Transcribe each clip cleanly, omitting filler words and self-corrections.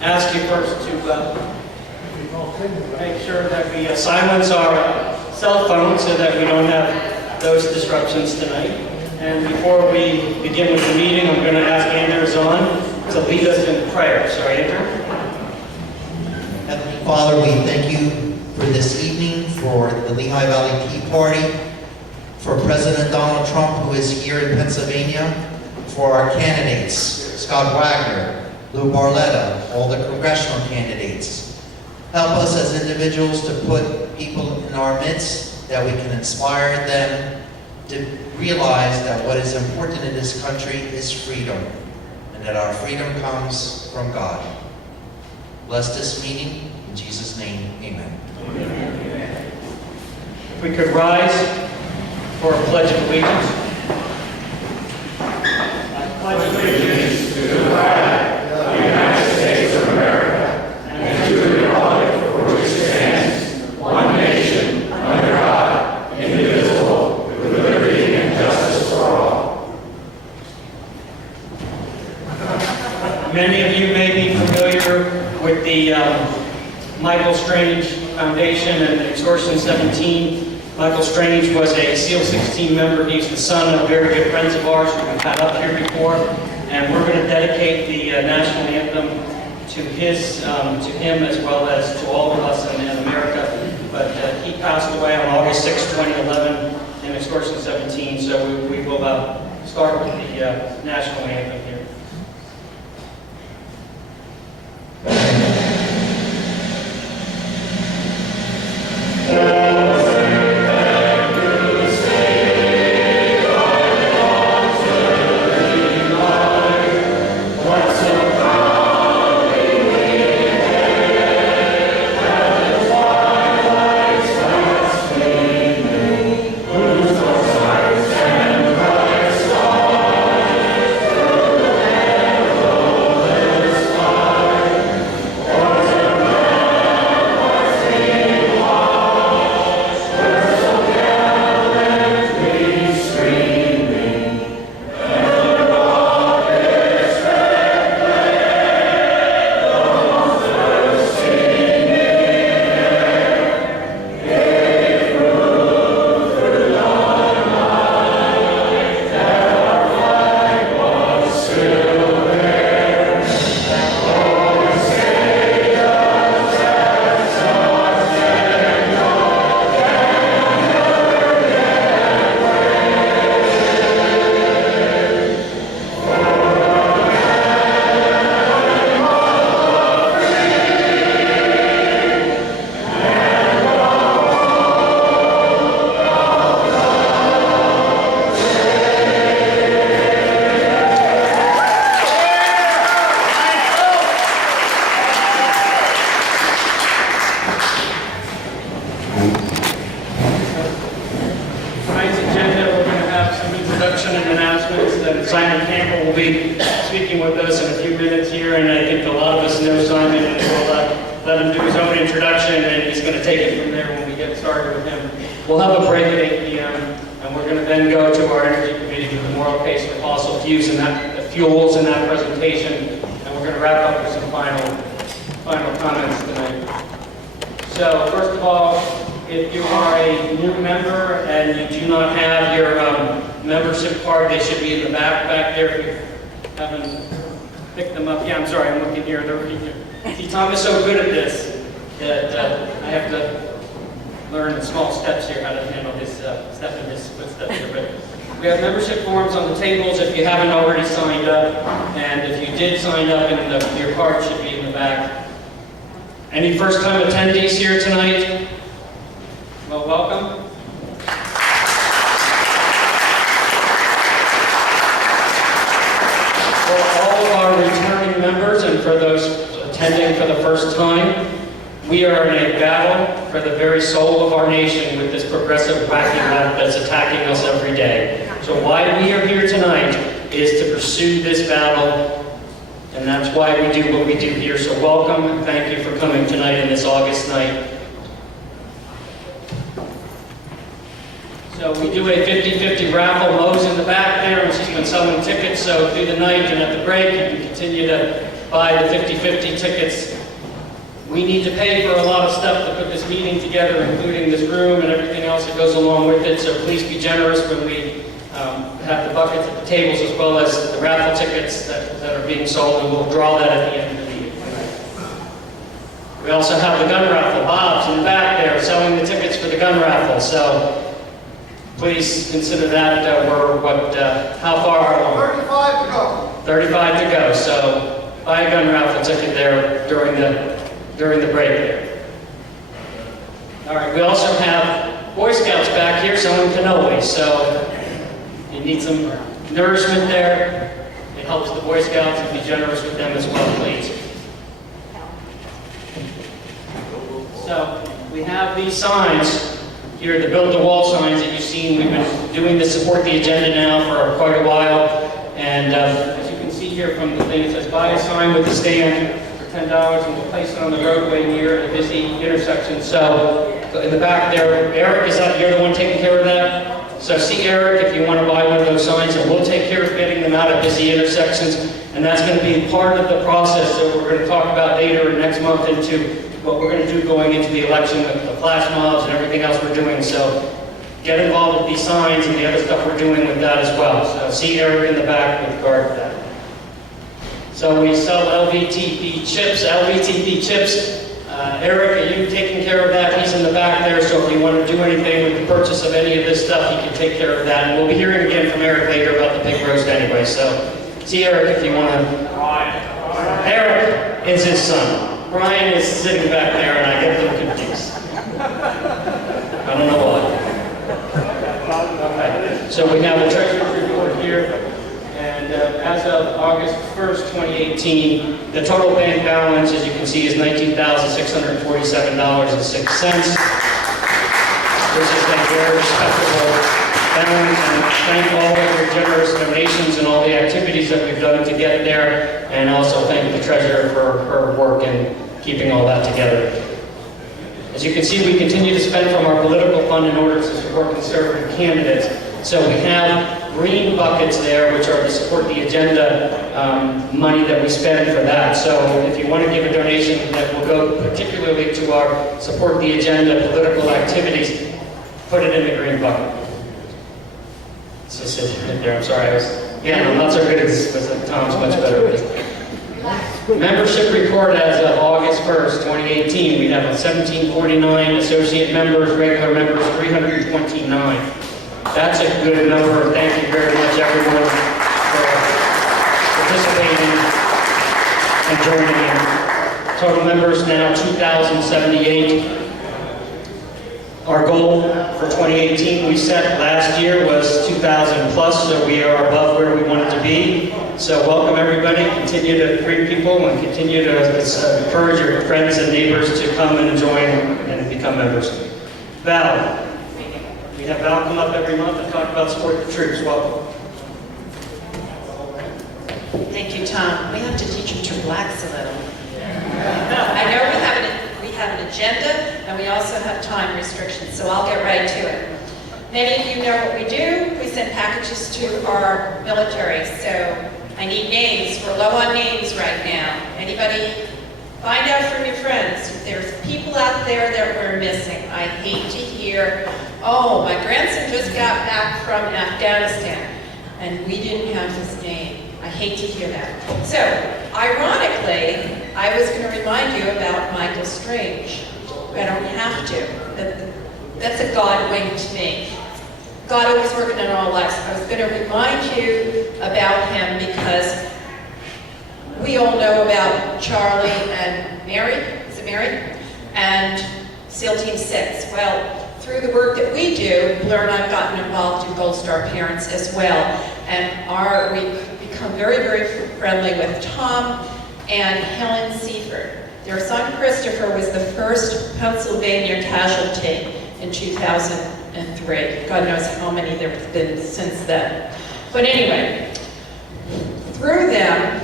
ask you first to make sure that we silence our cell phones so that we don't have those disruptions tonight. And before we begin with the meeting, I'm going to ask Andrew Zahn to lead us in prayer. So, Andrew. Heavenly Father, we thank you for this evening, for the Lehigh Valley Tea Party, for President Donald Trump, who is here in Pennsylvania, for our candidates, Scott Wagner, Lou Barletta, all the congressional candidates. Help us as individuals to put people in our midst that we can inspire them to realize that what is important in this country is freedom, and that our freedom comes from God. Bless this meeting. In Jesus' name, amen. Amen. If we could rise for a pledge of allegiance. I pledge allegiance to the flag of the United States of America and to the republic for which it stands, one nation, under God, indivisible, with liberty and justice for all. Many of you may be familiar with the Michael Strange Foundation and Extortion 17. Michael Strange was a SEAL 16 member. He's the son of very good friends of ours who we've had up here before. And we're going to dedicate the national anthem to him as well as to all of us in America. But he passed away on August 6, 2011 in Extortion 17. So we will start with the national anthem here. Campbell will be speaking with us in a few minutes here, and I think a lot of us know Simon, and we'll let him do his own introduction, and he's going to take it from there when we get started with him. We'll have a break at 8 p.m., and we're going to then go to our Energy Committee with the moral case for fossil fuels and that presentation, and we're going to wrap up with some final comments tonight. So, first of all, if you are a new member and you do not have your membership card, they should be in the back there if you haven't picked them up. Yeah, I'm sorry, I'm looking here. See, Tom is so good at this that I have to learn in small steps here how to handle his step in his footsteps here. But we have membership forms on the tables if you haven't already signed up, and if you did sign up, and your card should be in the back. Any first-time attendees here tonight? Well, welcome. For all of our returning members and for those attending for the first time, we are in a battle for the very soul of our nation with this progressive wacky left that's attacking us every day. So why we are here tonight is to pursue this battle, and that's why we do what we do here. So welcome, and thank you for coming tonight in this August night. So we do a 50-50 raffle. Mo's in the back there, and she's been selling tickets. So through the night and at the break, you can continue to buy the 50/50 tickets. We need to pay for a lot of stuff to put this meeting together, including this room and everything else that goes along with it, so please be generous when we have the buckets at the tables, as well as the raffle tickets that are being sold, and we'll draw that at the end of the meeting. We also have the gun raffle. Bob's in the back there selling the tickets for the gun raffle, so please consider that. How far are we? 35 to go. 35 to go, so buy a gun raffle ticket there during the break there. All right, we also have Boy Scouts back here selling cannolis, so you need some nourishment there. It helps the Boy Scouts, and be generous with them as well, please. So we have these signs here, the build-to-wall signs that you've seen. We've been doing the support the agenda now for quite a while, and as you can see here from the thing, it says buy a sign with a stand for $10, and we'll place it on the roadway near a busy intersection. So in the back there, Eric, you're the one taking care of that? So see Eric if you want to buy one of those signs, and we'll take care of getting them out of busy intersections. And that's going to be part of the process that we're going to talk about later next month into what we're going to do going into the election with the flash mobs and everything else we're doing. So get involved with these signs and the other stuff we're doing with that as well. So see Eric in the back with regard to that. So we sell LVTP chips. Eric, are you taking care of that? He's in the back there, so if you want to do anything with the purchase of any of this stuff, you can take care of that. And we'll be hearing again from Eric later about the pig roast anyway. So see Eric if you want to. Eric is his son. Brian is sitting back there, and I get them confused. I don't know why. Okay. So we have the treasurer's report here. And as of August 1st, 2018, the total bank balance, as you can see, is $19,647.06. This is a very respectable balance, and thank all of your generous donations and all the activities that we've done to get there, and also thank the treasurer for her work in keeping all that together. As you can see, we continue to spend from our political fund in order to support conservative candidates. So we have green buckets there, which are to support the agenda money that we spend for that. So if you want to give a donation that will go particularly to our support the agenda political activities, put it in the green bucket. So sit there, I'm sorry, I'm not so good at this, but Tom's much better at it. Membership report as of August 1st, 2018, we have 1,749 associate members, regular members 329. That's a good number. Thank you very much, everyone, for participating and joining in. Total members now 2,078. Our goal for 2018 we set last year was 2,000 plus, so we are above where we wanted to be. So welcome everybody. Continue to bring people and continue to encourage your friends and neighbors to come and join and become members. Val. We have Val come up every month and talk about support the troops. Welcome. Thank you, Tom. We have to teach him to relax a little. I know we have an agenda, and we also have time restrictions, so I'll get right to it. Many of you know what we do. We send packages to our military, so I need names. We're low on names right now. Anybody? Find out from your friends if there's people out there that we're missing. I hate to hear, oh, my grandson just got back from Afghanistan and we didn't have his name. I hate to hear that. So, ironically, I was going to remind you about Michael Strange. I don't have to. That's a God wink to me. God always working in our lives. I was going to remind you about him because we all know about Charlie and Mary, is it Mary? And SEAL Team 6. Well, through the work that we do, Blair and I have gotten involved in Gold Star Parents as well. And we've become very, very friendly with Tom and Helen Seifert. Their son Christopher was the first Pennsylvania casualty in 2003. God knows how many there have been since then. But anyway, through them,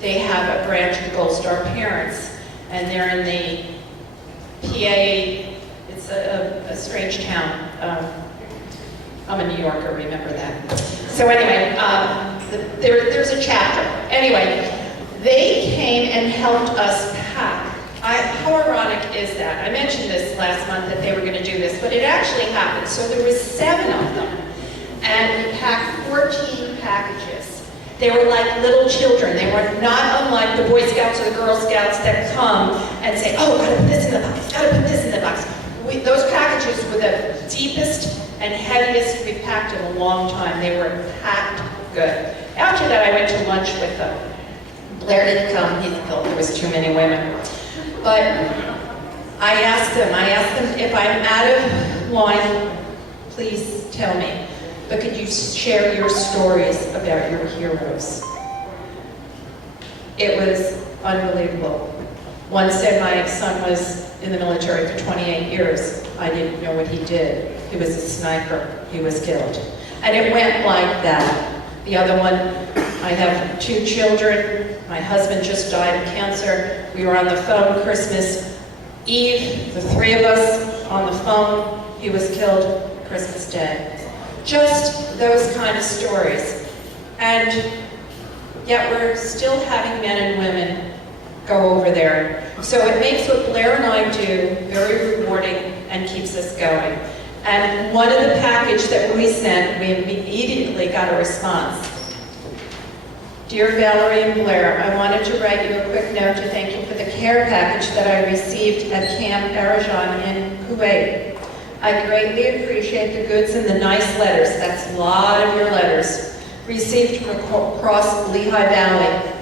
they have a branch of Gold Star Parents, and they're in the PA, it's a strange town. I'm a New Yorker, remember that. So anyway, there's a chapter. Anyway, they came and helped us pack. How ironic is that? I mentioned this last month that they were going to do this, but it actually happened. So there was 7 of them, and we packed 14 packages. They were like little children. They were not unlike the Boy Scouts or the Girl Scouts that come and say, oh, gotta put this in the box, gotta put this in the box. Those packages were the deepest and heaviest we've packed in a long time. They were packed good. After that, I went to lunch with them. Blair didn't come. He thought there was too many women. But I asked them if I'm out of line, please tell me. But could you share your stories about your heroes? It was unbelievable. One said my son was in the military for 28 years. I didn't know what he did. He was a sniper. He was killed. And it went like that. The other one, I have 2 children. My husband just died of cancer. We were on the phone Christmas Eve, the 3 of us on the phone. He was killed Christmas Day. Just those kind of stories. And yet we're still having men and women go over there. So it makes what Blair and I do very rewarding and keeps us going. And one of the package that we sent, we immediately got a response. Dear Valerie and Blair, I wanted to write you a quick note to thank you for the care package that I received at Camp Arajan in Kuwait. I greatly appreciate the goods and the nice letters, that's a lot of your letters, received from across Lehigh Valley.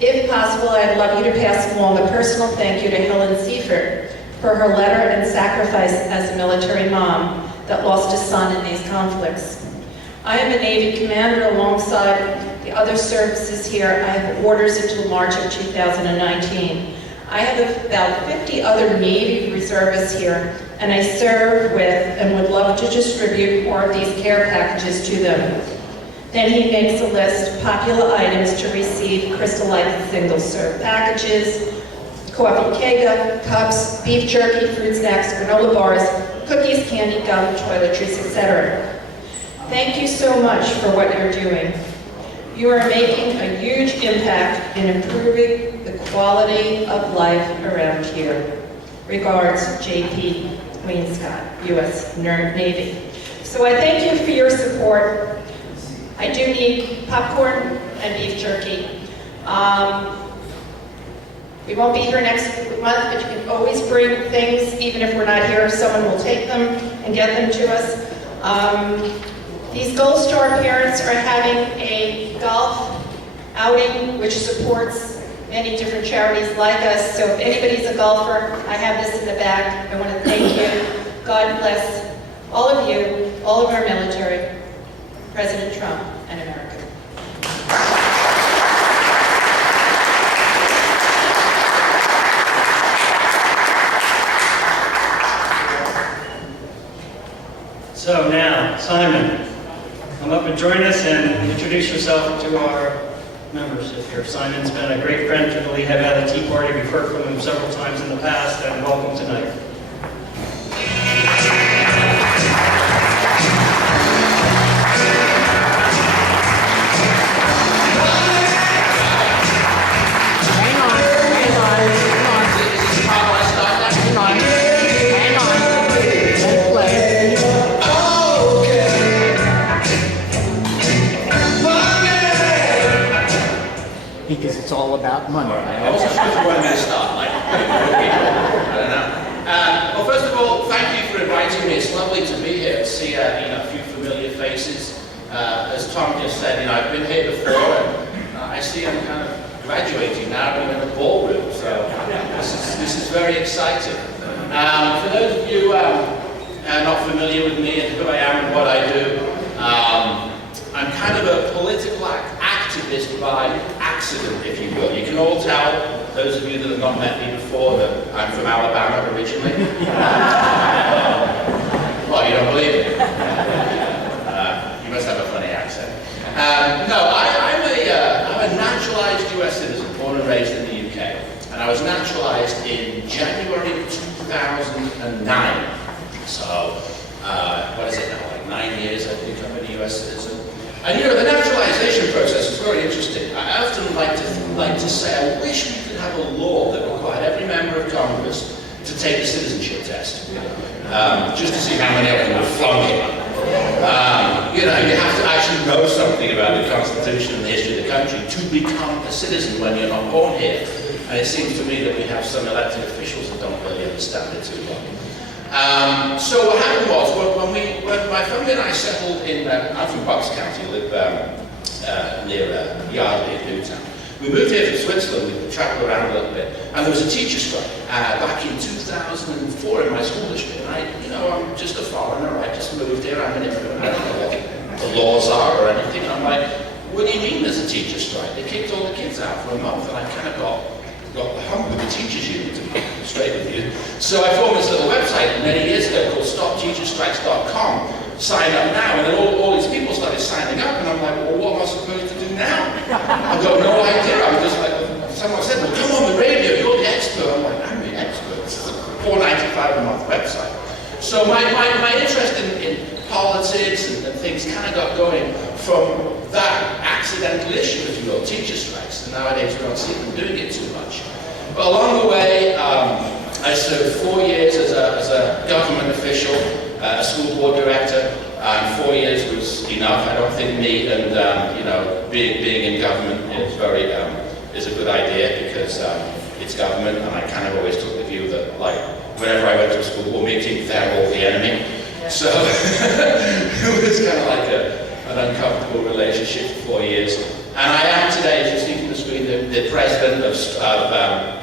If possible, I'd love you to pass along a personal thank you to Helen Seifert for her letter and sacrifice as a military mom that lost a son in these conflicts. I am a Navy commander alongside the other services here. I have orders until March of 2019. I have about 50 other Navy reservists here, and I serve with and would love to distribute more of these care packages to them. Then he makes a list, popular items to receive, Crystal Light single-serve packages, coffee kega, cups, beef jerky, fruit snacks, granola bars, cookies, candy, gum, toiletries, etc. Thank you so much for what you're doing. You are making a huge impact in improving the quality of life around here. Regards, J.P. Queenscott, U.S. Navy. So I thank you for your support. I do need popcorn and beef jerky. We won't be here next month, but you can always bring things, even if we're not here, someone will take them and get them to us. These Gold Star parents are having a golf outing, which supports many different charities like us. So if anybody's a golfer, I have this in the back. I want to thank you. God bless all of you, all of our military, President Trump, and America. So now, Simon, come up and join us and introduce yourself to our membership here. Simon's been a great friend to the Lehigh Valley Tea Party. We've heard from him several times in the past, and welcome tonight. Because it's all about money. I was just where I'm going to start. Like, I don't know. Well, first of all, thank you for inviting me. It's lovely to be here and see a few familiar faces. As Tom just said, I've been here before, and I see I'm kind of graduating now. I'm in the ballroom, so this is very exciting. For those of you who are not familiar with me and who I am and what I do, I'm kind of a political activist by accident, if you will. You can all tell, those of you that have not met me before, that I'm from Alabama originally. Well, you don't believe it? You must have a funny accent. No, I'm a naturalized US citizen, born and raised in the UK. And I was naturalized in January 2009. So, what is it now, like 9 years I've become a US citizen. And you know, the naturalization process is very interesting. I often like to say, I wish we could have a law that required every member of Congress to take the citizenship test, just to see how many of them would flunk it. You know, you have to actually know something about the Constitution and the history of the country to become a citizen when you're not born here. And it seems to me that we have some elected officials that don't really understand it too well. So what happened was, when my family and I settled in, I'm from Bucks County, live near Yardley in Newtown. We moved here from Switzerland, we traveled around a little bit, and there was a teacher strike back in 2004 in my school district. And I'm just a foreigner, I just moved here, I'm an immigrant, I don't know what the laws are or anything. And I'm like, what do you mean there's a teacher strike? They kicked all the kids out for a month, and I kind of got the hump with the teachers union, to be straight with you. So I formed this little website many years ago called StopTeacherStrikes.com. Sign up now, and then all these people started signing up, and I'm like, well, what am I supposed to do now? I've got no idea. I'm just like, someone said, well, come on the radio, you're the expert. I'm like, I'm the expert. This is a $4.95 a month website. So my interest in politics and things kind of got going from that accidental issue, if you will, teacher strikes. And nowadays we don't see them doing it too much. But along the way, I served 4 years as a government official, a school board director. 4 years was enough. I don't think me and being in government is a good idea, because it's government, and I kind of always took the view that, like, whenever I went to a school board meeting, they're all the enemy. So it was kind of like an uncomfortable relationship for 4 years. And I am today, as you see from the screen, the president of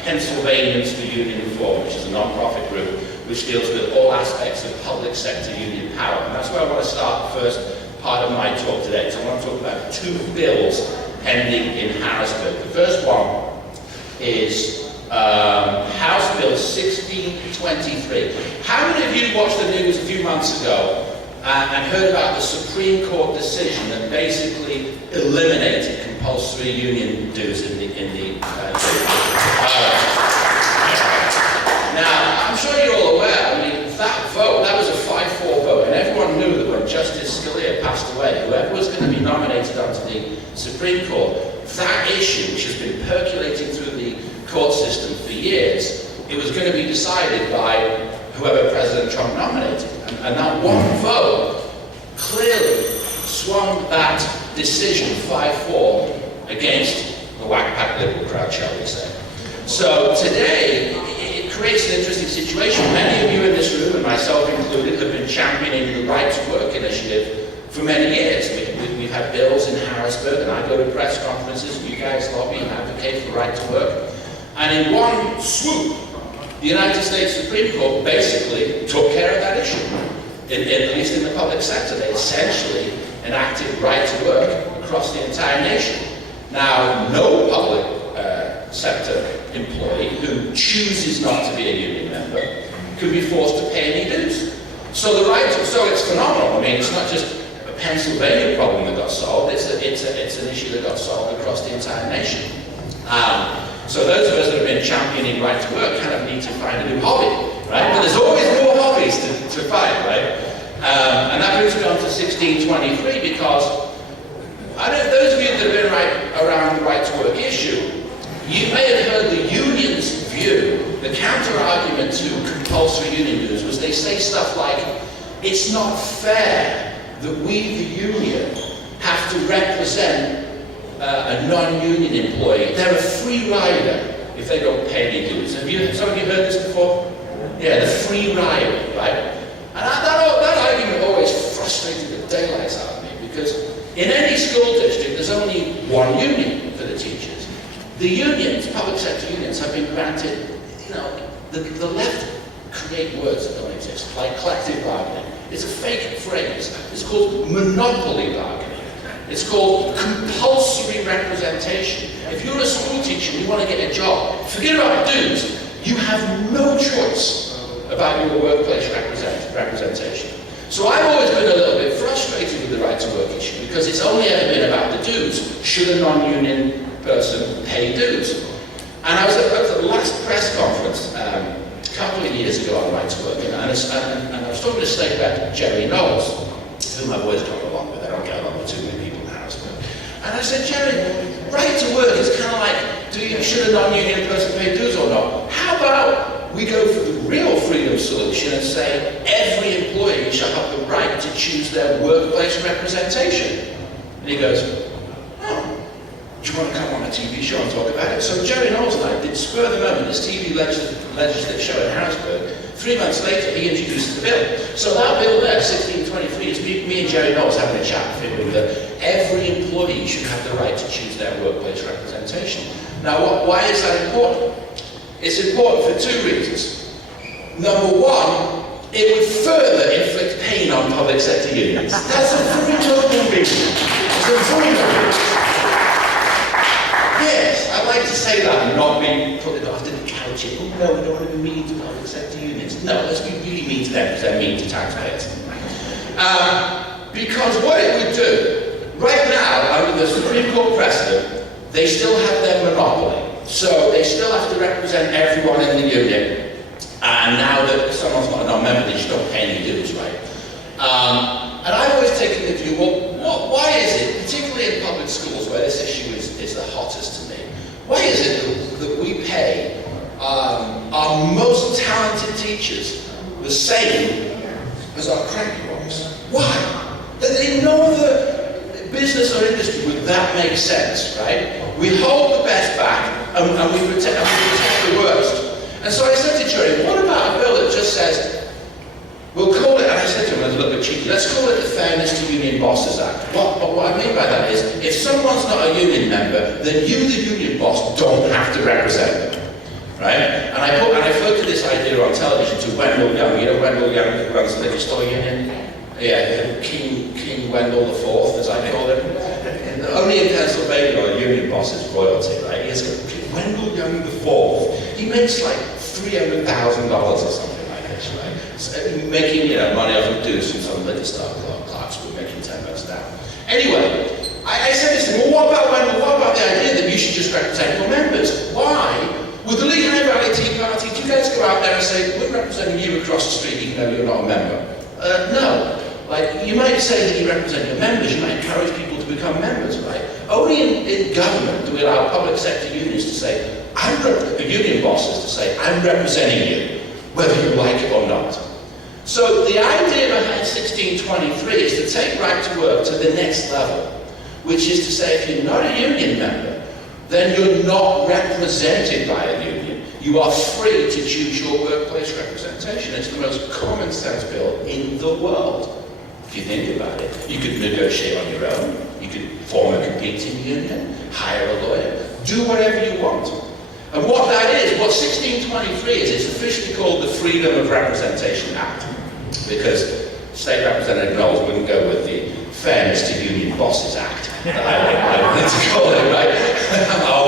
Pennsylvanians for Union Reform, which is a non-profit group which deals with all aspects of public sector union power. And that's where I want to start the first part of my talk today. So I want to talk about 2 bills pending in Harrisburg. The first one is House Bill 1623. How many of you watched the news a few months ago and heard about the Supreme Court decision that basically eliminated compulsory union dues in the Now, I'm sure you're all aware, that vote, that was a 5-4 vote, and everyone knew that when Justice Scalia passed away, whoever was going to be nominated onto the Supreme Court, that issue, which has been percolating through the court system for years, it was going to be decided by whoever President Trump nominated. And that one vote clearly swung that decision 5-4 against the whack-pack liberal crowd, shall we say. So today, it creates an interesting situation. Many of you in this room, and myself included, have been championing the Right to Work initiative for many years. We've had bills in Harrisburg, and I go to press conferences, you guys lobby and advocate for the right to work. And in one swoop, the United States Supreme Court basically took care of that issue, at least in the public sector. They essentially enacted right to work across the entire nation. Now, no public sector employee who chooses not to be a union member can be forced to pay any dues. So it's phenomenal. I mean, it's not just a Pennsylvania problem that got solved, it's an issue that got solved across the entire nation. So those of us that have been championing right to work kind of need to find a new hobby, right? But there's always more hobbies to find, right? And that brings me on to 1623, because those of you that have been around the right to work issue, you may have heard the union's view. The counter-argument to compulsory union dues was they say stuff like, it's not fair that we, the union, have to represent a non-union employee. They're a free rider if they don't pay any dues. Some of you heard this before? Yeah, the free rider, right? And that argument always frustrated the daylights out of me, because in any school district, there's only one union for the teachers. The unions, public sector unions, have been granted, the left create words that don't exist, like collective bargaining. It's a fake phrase. It's called monopoly bargaining. It's called compulsory representation. If you're a school teacher and you want to get a job, forget about dues. You have no choice about your workplace representation. So I've always been a little bit frustrated with the right to work issue, because it's only ever been about the dues. Should a non-union person pay dues? And I was at the last press conference a couple of years ago on right to work, and I was talking to State Rep Jerry Knowles, whom I've always got along with. I don't get along with too many people now. And I said, Jerry, right to work is kind of like, should a non-union person pay dues or not? How about we go for the real freedom solution and say every employee shall have the right to choose their workplace representation? And he goes, oh, do you want to come on a TV show and talk about it? So Jerry Knowles and I did spur of the moment this TV legislative show in Harrisburg. 3 months later, he introduces the bill. So that bill there, 1623, is me and Jerry Knowles having a chat, figuring that every employee should have the right to choose their workplace representation. Now, why is that important? It's important for 2 reasons. Number one, it would further inflict pain on public sector unions. That's a very total reason. It's a very total reason. Yes, I'd like to say that and not be put it after the couch. Oh no, we don't want to be mean to public sector unions. No, let's be really mean to them because they're mean to taxpayers. Because what it would do, right now, under the Supreme Court precedent, they still have their monopoly. So they still have to represent everyone in the union. And now that someone's not a non-member, they just don't pay any dues, right? And I've always taken the view, well, why is it, particularly in public schools where this issue is the hottest to me, why is it that we pay our most talented teachers the same as our cranky ones? Why? In no other business or industry would that make sense, right? We hold the best back and we protect the worst. And so I said to Jerry, what about a bill that just says, we'll call it, and I said to him, I was a little bit cheeky, let's call it the Fairness to Union Bosses Act. What I mean by that is, if someone's not a union member, then you, the union boss, don't have to represent them. Right? And I floated this idea on television to Wendell Young. You know Wendell Young who runs the liquor store union? Yeah, King Wendell IV, as I call him. And only in Pennsylvania are union bosses royalty, right? He has Wendell Young IV. He makes like $300,000 or something like this, right? So, making money off of dues from some liquor store clerks who are making $10 an hour. Anyway, I said this to him, well, what about the idea that you should just represent your members? Why? With the Lehigh Valley Tea Party, do you guys go out there and say, we're representing you across the street even though you're not a member? No. Like, you might say that you represent your members, you might encourage people to become members, right? Only in government do we allow public sector unions to say, union bosses to say, I'm representing you, whether you like it or not. So the idea behind 1623 is to take right to work to the next level, which is to say, if you're not a union member, then you're not represented by a union. You are free to choose your workplace representation. It's the most common sense bill in the world. If you think about it, you could negotiate on your own, you could form a competing union, hire a lawyer, do whatever you want. And what that is, what 1623 is, it's officially called the Freedom of Representation Act, because State Representative Knowles wouldn't go with the Fairness to Union Bosses Act. I wanted to call it, right?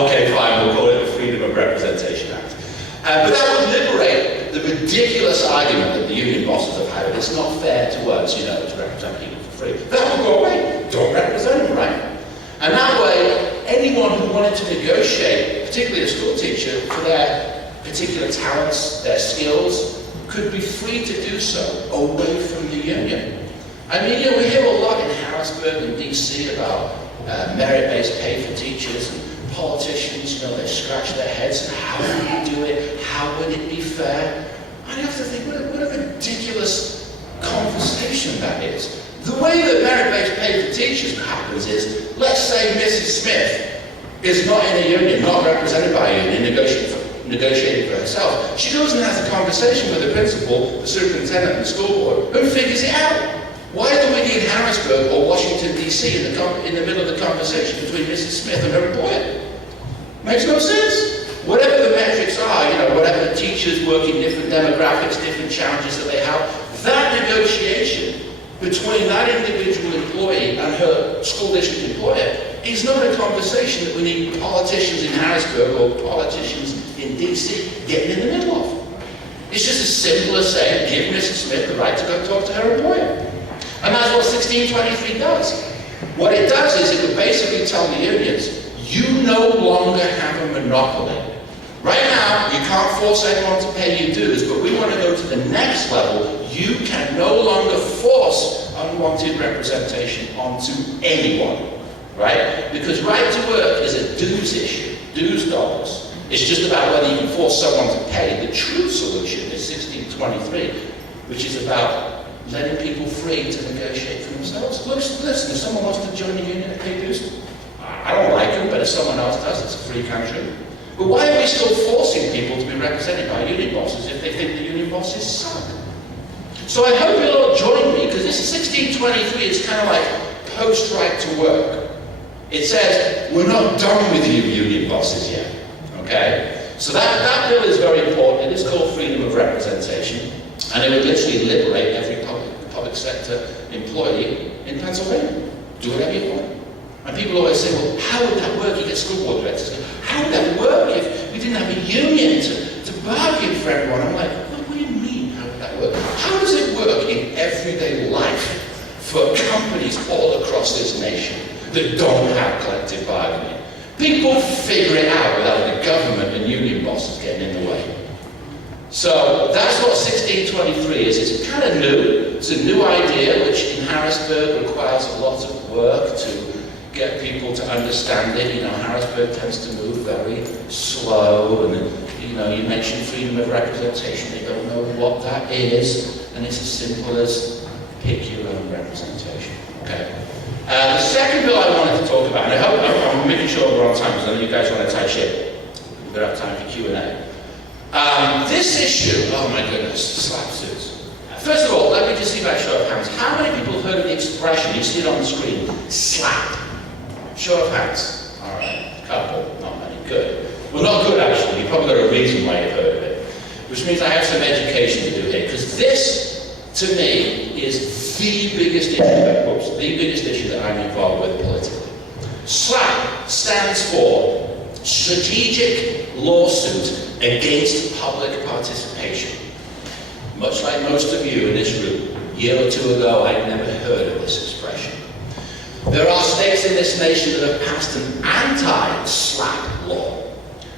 Okay, fine, we'll call it the Freedom of Representation Act. But that would liberate the ridiculous argument that the union bosses have had. It's not fair to us, to represent people for free. That would go away. Don't represent them, right? And that way, anyone who wanted to negotiate, particularly a school teacher, for their particular talents, their skills, could be free to do so away from the union. I mean, we hear a lot in Harrisburg and DC about merit-based pay for teachers, and politicians, they scratch their heads and how would you do it? How would it be fair? I have to think, what a ridiculous conversation that is. The way that merit-based pay for teachers happens is, let's say Mrs. Smith is not in a union, not represented by a union, negotiating for herself. She goes and has a conversation with the principal, the superintendent, and the school board, who figures it out. Why do we need Harrisburg or Washington, D.C. in the middle of the conversation between Mrs. Smith and her employer? Makes no sense. Whatever the metrics are, whatever the teachers working different demographics, different challenges that they have, that negotiation between that individual employee and her school district employer is not a conversation that we need politicians in Harrisburg or politicians in D.C. getting in the middle of. It's just as simple as saying, give Mrs. Smith the right to go talk to her employer. And that's what 1623 does. What it does is it would basically tell the unions, you no longer have a monopoly. Right now, you can't force anyone to pay you dues, but we want to go to the next level. You can no longer force unwanted representation onto anyone. right? Because right to work is a dues issue, dues dollars. It's just about whether you can force someone to pay. The true solution is 1623, which is about letting people free to negotiate for themselves. Listen, if someone wants to join the union and pay dues, I don't like them, but if someone else does, it's a free country. But why are we still forcing people to be represented by union bosses if they think the union bosses suck? So I hope you'll all join me, because this 1623 is kind of like post-right to work. It says, we're not done with you union bosses yet, okay? So that bill is very important. It is called freedom of representation, and it would literally liberate every public sector employee in Pennsylvania. Do whatever you want. And people always say, well, how would that work? You get school board directors go, how would that work if we didn't have a union to bargain for everyone? I'm like, what do you mean, how would that work? How does it work in everyday life for companies all across this nation that don't have collective bargaining? People figure it out without the government and union bosses getting in the way. So that's what 1623 is. It's kind of new. It's a new idea, which in Harrisburg requires a lot of work to get people to understand it. You know, Harrisburg tends to move very slow, and you know, you mentioned freedom of representation. They don't know what that is, and it's as simple as pick your own representation. Okay. The second bill I wanted to talk about, and I hope I'm making sure we're on time, because I know you guys want to tie ship. We don't have time for Q&A. This issue, oh my goodness, slap suits. First of all, let me just see by show of hands. How many people have heard of the expression, you see it on the screen, slap? Show of hands. All right, a couple, not many. Good. Well, not good actually. You probably got a reason why you've heard of it. Which means I have some education to do here, because this, to me, is the biggest issue that I'm involved with politically. SLAP stands for Strategic Lawsuit Against Public Participation. Much like most of you in this room, a year or two ago, I'd never heard of this expression. There are states in this nation that have passed an anti-SLAP law.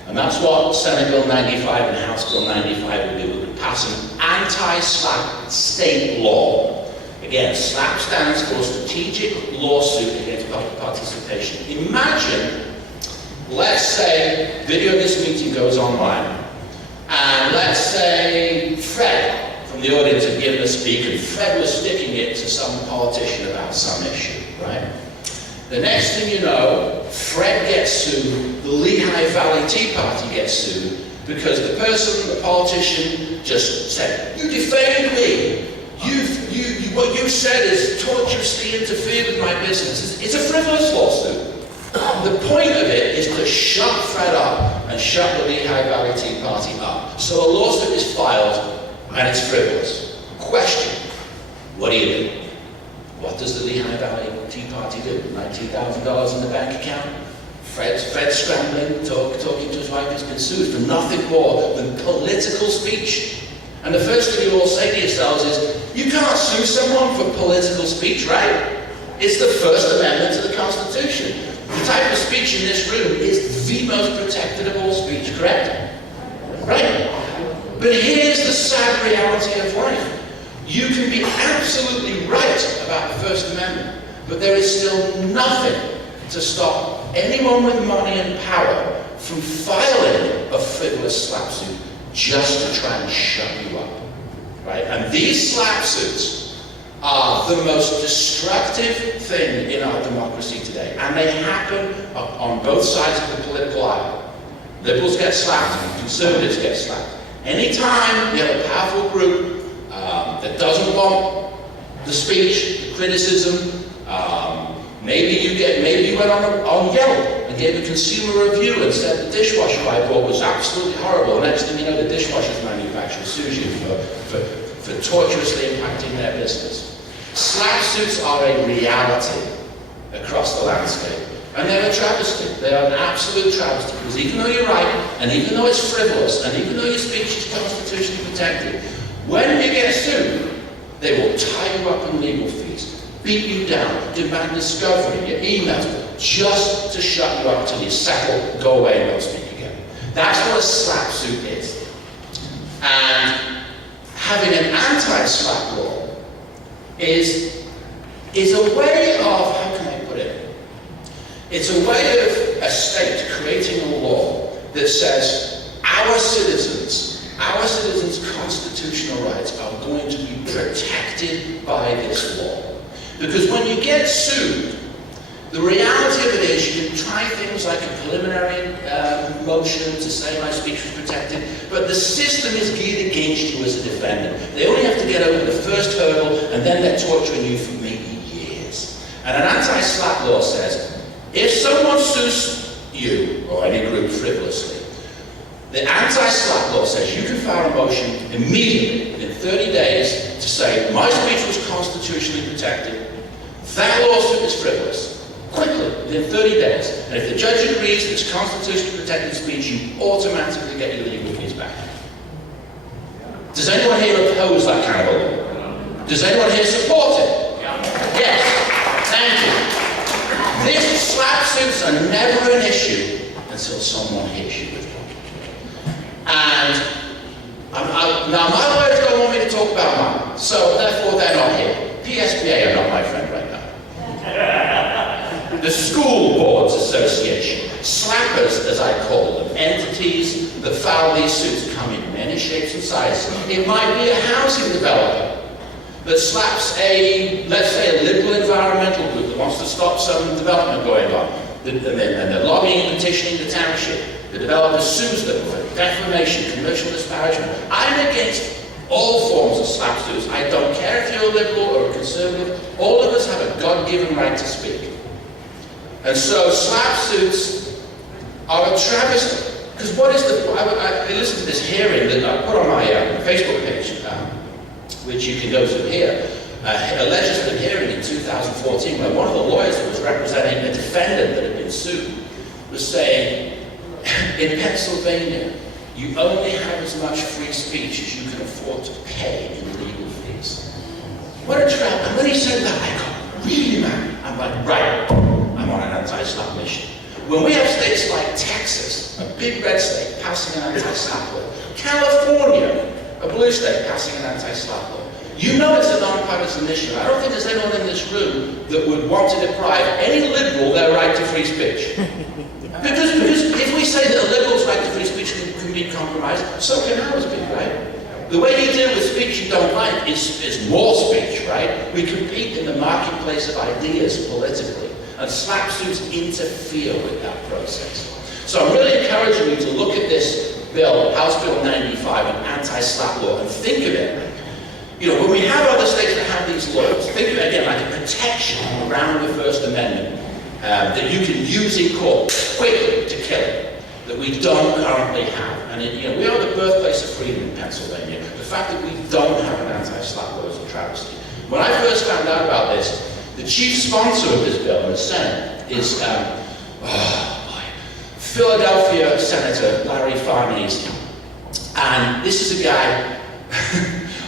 And that's what Senate Bill 95 and House Bill 95 would do. It would pass an anti-SLAP state law. Again, SLAP stands for Strategic Lawsuit Against Public Participation. Imagine, let's say, video of this meeting goes online, and let's say Fred from the audience had given a speak, and Fred was sticking it to some politician about some issue, right? The next thing you know, Fred gets sued, the Lehigh Valley Tea Party gets sued, because the person, the politician, just said, you defamed me. What you said is tortuously interfered with my business. It's a frivolous lawsuit. The point of it is to shut Fred up and shut the Lehigh Valley Tea Party up. So a lawsuit is filed and it's frivolous. Question, what do you do? What does the Lehigh Valley Tea Party do? $19,000 in the bank account? Fred's scrambling, talking to his wife. He's been sued for nothing more than political speech. And the first thing you all say to yourselves is, you can't sue someone for political speech, right? It's the First Amendment to the Constitution. The type of speech in this room is the most protected of all speech, correct? Right? But here's the sad reality of life. You can be absolutely right about the First Amendment, but there is still nothing to stop anyone with money and power from filing a frivolous slap suit just to try and shut you up, right? And these slap suits are the most destructive thing in our democracy today, and they happen on both sides of the political aisle. Liberals get slapped, and conservatives get slapped. Anytime you have a powerful group that doesn't want the speech, the criticism, maybe you went on Yelp and gave a consumer review and said the dishwasher I bought was absolutely horrible. Next thing you know, the dishwasher's manufacturer sues you for tortuously impacting their business. Slap suits are a reality across the landscape. And they're a travesty. They are an absolute travesty. Because even though you're right, and even though it's frivolous, and even though your speech is constitutionally protected, when you get sued, they will tie you up in legal fees, beat you down, demand discovery, your emails, just to shut you up till you settle, go away, and don't speak again. That's what a slap suit is. And having an anti-slap law is a way of, how can I put it? It's a way of a state creating a law that says our citizens' constitutional rights are going to be protected by this law. Because when you get sued, the reality of it is you can try things like a preliminary motion to say my speech was protected, but the system is geared against you as a defendant. They only have to get over the first hurdle, and then they're torturing you for maybe years. And an anti-SLAPP law says, if someone sues you or any group frivolously, the anti-SLAPP law says you can file a motion immediately, within 30 days, to say my speech was constitutionally protected, that lawsuit is frivolous. Quickly, within 30 days. And if the judge agrees that it's constitutionally protected speech, you automatically get your legal fees back. Does anyone here oppose that kind of a law? Does anyone here support it? Yes. Thank you. These SLAPP suits are never an issue until someone hits you with one. And now my lawyers don't want me to talk about mine, so therefore they're not here. PSBA are not my friend right now. The School Boards Association, slappers as I call them, entities that file these suits come in many shapes and sizes. It might be a housing developer that slaps let's say a liberal environmental group that wants to stop some development going on. And they're lobbying and petitioning the township. The developer sues them for defamation, commercial disparagement. I'm against all forms of SLAPP suits. I don't care if you're a liberal or a conservative. All of us have a God-given right to speak. And so SLAPP suits are a travesty. Because what is I listened to this hearing that I put on my Facebook page, which you can go to here, a legislative hearing in 2014 where one of the lawyers that was representing a defendant that had been sued was saying, in Pennsylvania, you only have as much free speech as you can afford to pay in legal fees. What a trap. And when he said that, I got really mad. I'm like, right, I'm on an anti-SLAPP mission. When we have states like Texas, a big red state, passing an anti-SLAPP law, California, a blue state, passing an anti-SLAPP law, you know it's a non-partisan issue. I don't think there's anyone in this room that would want to deprive any liberal their right to free speech. Because if we say that a liberal's right to free speech can be compromised, so can ours be, right? The way you deal with speech you don't like is more speech, right? We compete in the marketplace of ideas politically, and SLAPP suits interfere with that process. So I'm really encouraging you to look at this bill, House Bill 95, an anti-SLAPP law, and think of it. You know, when we have other states that have these laws, think of it again like a protection around the First Amendment that you can use in court quickly to kill it, that we don't currently have. And we are the birthplace of freedom in Pennsylvania. The fact that we don't have an anti-SLAPP law is a travesty. When I first found out about this, the chief sponsor of this bill in the Senate is Philadelphia Senator Larry Farnese. And this is a guy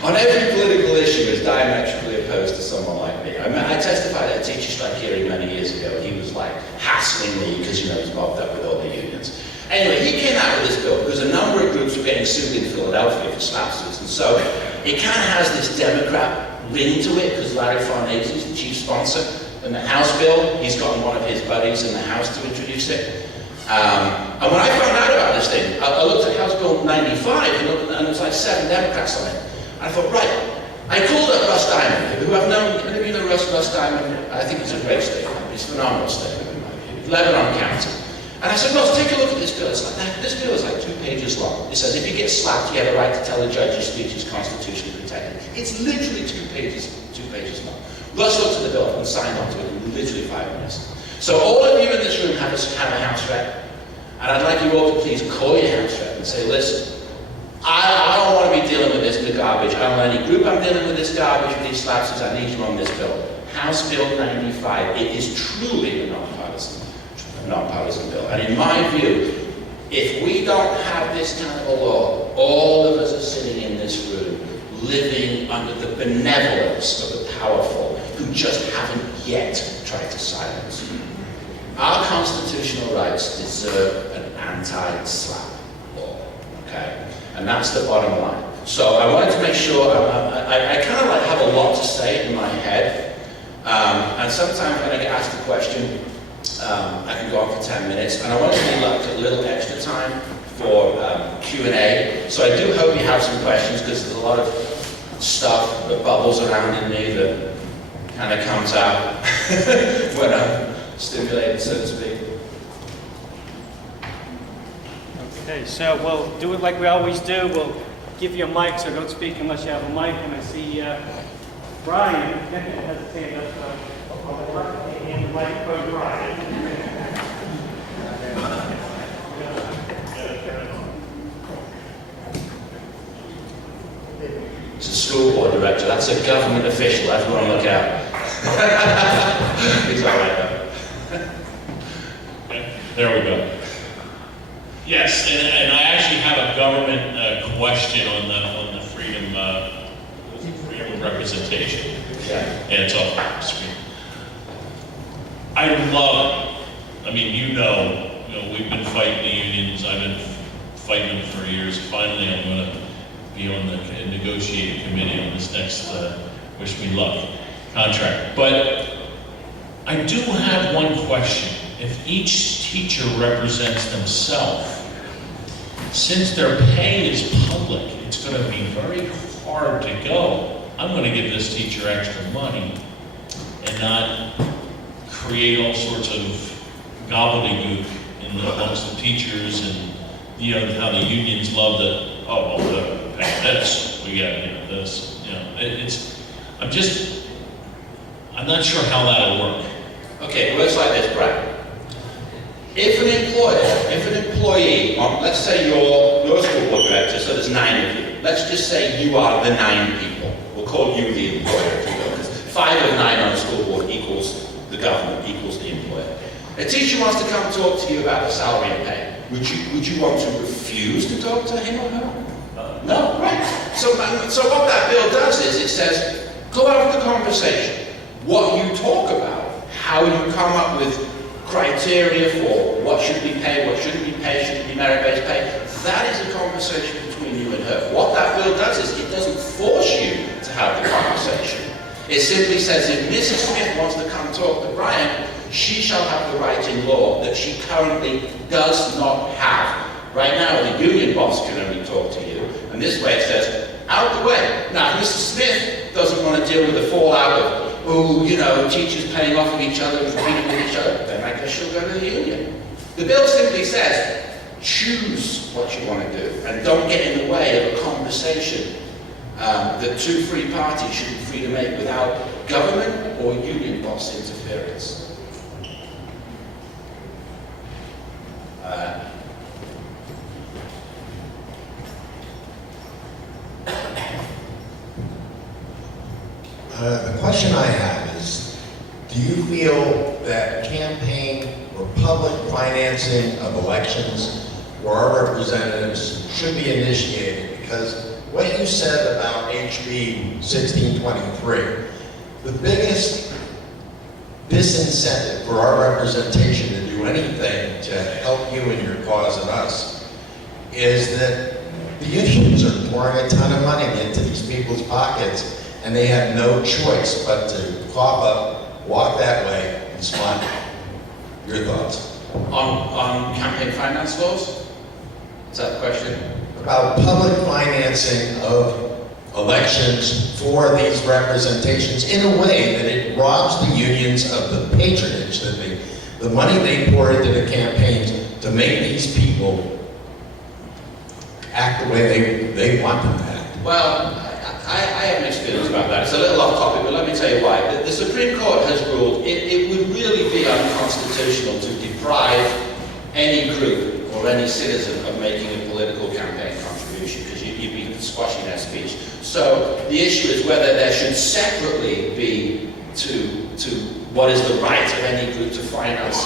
on every political issue is diametrically opposed to someone like me. I testified at a teacher strike hearing many years ago. He was like hassling me because he's mobbed up with all the unions. Anyway, he came out with this bill because a number of groups were getting sued in Philadelphia for SLAPP suits, and so it kind of has this Democrat ring to it because Larry Farnese is the chief sponsor. In the House bill, he's gotten one of his buddies in the House to introduce it. And when I found out about this thing, I looked at House Bill 95 and there was like 7 Democrats on it. And I thought, right. I called up Russ Diamond, who I've known. Any of you know Russ Diamond? I think he's a great statement. He's a phenomenal statement in my view. Lebanon County. And I said, Russ, take a look at this bill. It's like this bill is like 2 pages long. It says if you get slapped, you have a right to tell the judge your speech is constitutionally protected. It's literally 2 pages long. Russ looked at the bill and signed on to it in literally 5 minutes. So all of you in this room have a house rep. And I'd like you all to please call your house rep and say, listen, I don't want to be dealing with this garbage. I don't want any group I'm dealing with this garbage, with these slapses. I need you on this bill. House Bill 95. It is truly a nonpartisan bill. And in my view, if we don't have this kind of a law, all of us are sitting in this room living under the benevolence of the powerful who just haven't yet tried to silence. Our constitutional rights deserve an anti-SLAPP law. Okay? And that's the bottom line. So I wanted to make sure, I kind of like have a lot to say in my head, and sometimes when I get asked a question, I can go on for 10 minutes, and I want to leave like a little extra time for Q&A. So I do hope you have some questions, because there's a lot of stuff that bubbles around in me that kind of comes out when I'm stimulated, so to speak. Okay, so we'll do it like we always do. We'll give you a mic, so don't speak unless you have a mic. And I see Brian has his hand up, so I'll hand the microphone to Brian. It's a school board director. That's a government official. Everyone look out. He's all right though. Okay, there we go. Yes, and I actually have a government question on the freedom of representation. Yeah. And it's off the screen. I love it. I mean, you know, we've been fighting the unions. I've been fighting them for years. Finally, I'm going to be on the negotiating committee on this next, wish me luck, contract. But I do have one question. If each teacher represents themselves, since their pay is public, it's going to be very hard to go, I'm going to give this teacher extra money and not create all sorts of gobbledygook amongst the teachers, and you know how the unions love the, oh, well, we pay this, we got this, I'm not sure how that'll work. Okay, well, it's like this, Brad. If an employee, let's say you're a school board director, so there's 9 of you. Let's just say you are the 9 people. We'll call you the employer, if you will, because 5 of 9 on a school board equals the government, equals the employer. A teacher wants to come talk to you about the salary and pay. Would you want to refuse to talk to him or her? No, right. So what that bill does is it says, go have the conversation. What you talk about, how you come up with criteria for what should be paid, what shouldn't be paid, should it be merit-based pay, that is a conversation between you and her. What that bill does is it doesn't force you to have the conversation. It simply says if Mrs. Smith wants to come talk to Brian, she shall have the right in law that she currently does not have. Right now, the union boss can only talk to you, and this way it says, out the way. Now, if Mrs. Smith doesn't want to deal with the fallout of, oh, you know, teachers paying off of each other and competing with each other, then I guess she'll go to the union. The bill simply says, choose what you want to do, and don't get in the way of a conversation that 2 free parties should be free to make without government or union boss interference. The question I have is, do you feel that campaign or public financing of elections for our representatives should be initiated? Because what you said about HB 1623, the biggest disincentive for our representation to do anything to help you in your cause and us is that the unions are pouring a ton of money into these people's pockets, and they have no choice but to cough up, walk that way, and smile. Your thoughts? On campaign finance laws? Is that the question? About public financing of elections for these representations in a way that it robs the unions of the patronage, that the money they pour into the campaigns to make these people act the way they want them to act. Well, I have mixed feelings about that. It's a little off topic, but let me tell you why. The Supreme Court has ruled it would really be unconstitutional to deprive any group or any citizen of making a political campaign contribution, because you'd be squashing their speech. So the issue is whether there should separately be to what is the right of any group to finance,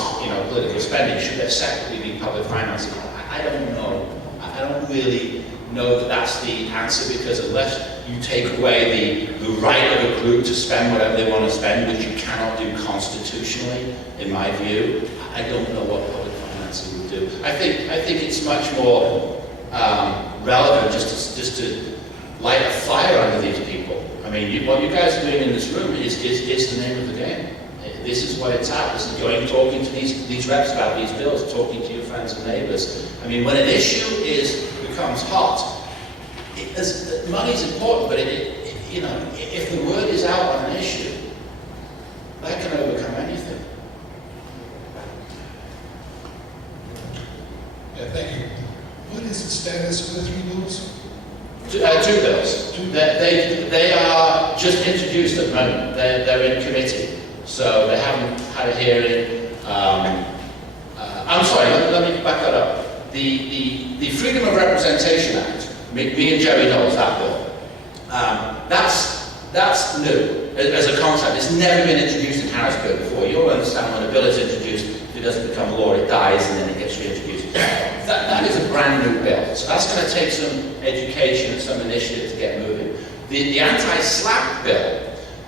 political spending. Should there separately be public financing? I don't know. I don't really know that that's the answer, because unless you take away the right of a group to spend whatever they want to spend, which you cannot do constitutionally, in my view, I don't know what public financing would do. I think it's much more relevant just to light a fire under these people. I mean, what you guys are doing in this room is the name of the game. This is what it's at. This is going, talking to these reps about these bills, talking to your friends and neighbors. I mean, when an issue becomes hot, money's important, but you know, if the word is out on an issue, that can overcome anything. Yeah, thank you. What is the status of the 3 bills? 2 bills. They are just introduced at the moment. They're in committee, so they haven't had a hearing. I'm sorry, let me back that up. The Freedom of Representation Act, me and Jerry knows that bill. That's new as a concept. It's never been introduced in Harrisburg before. You'll understand when a bill is introduced, if it doesn't become law, it dies and then it gets reintroduced. That is a brand new bill. So that's going to take some education and some initiative to get moving. The anti-SLAPP bill,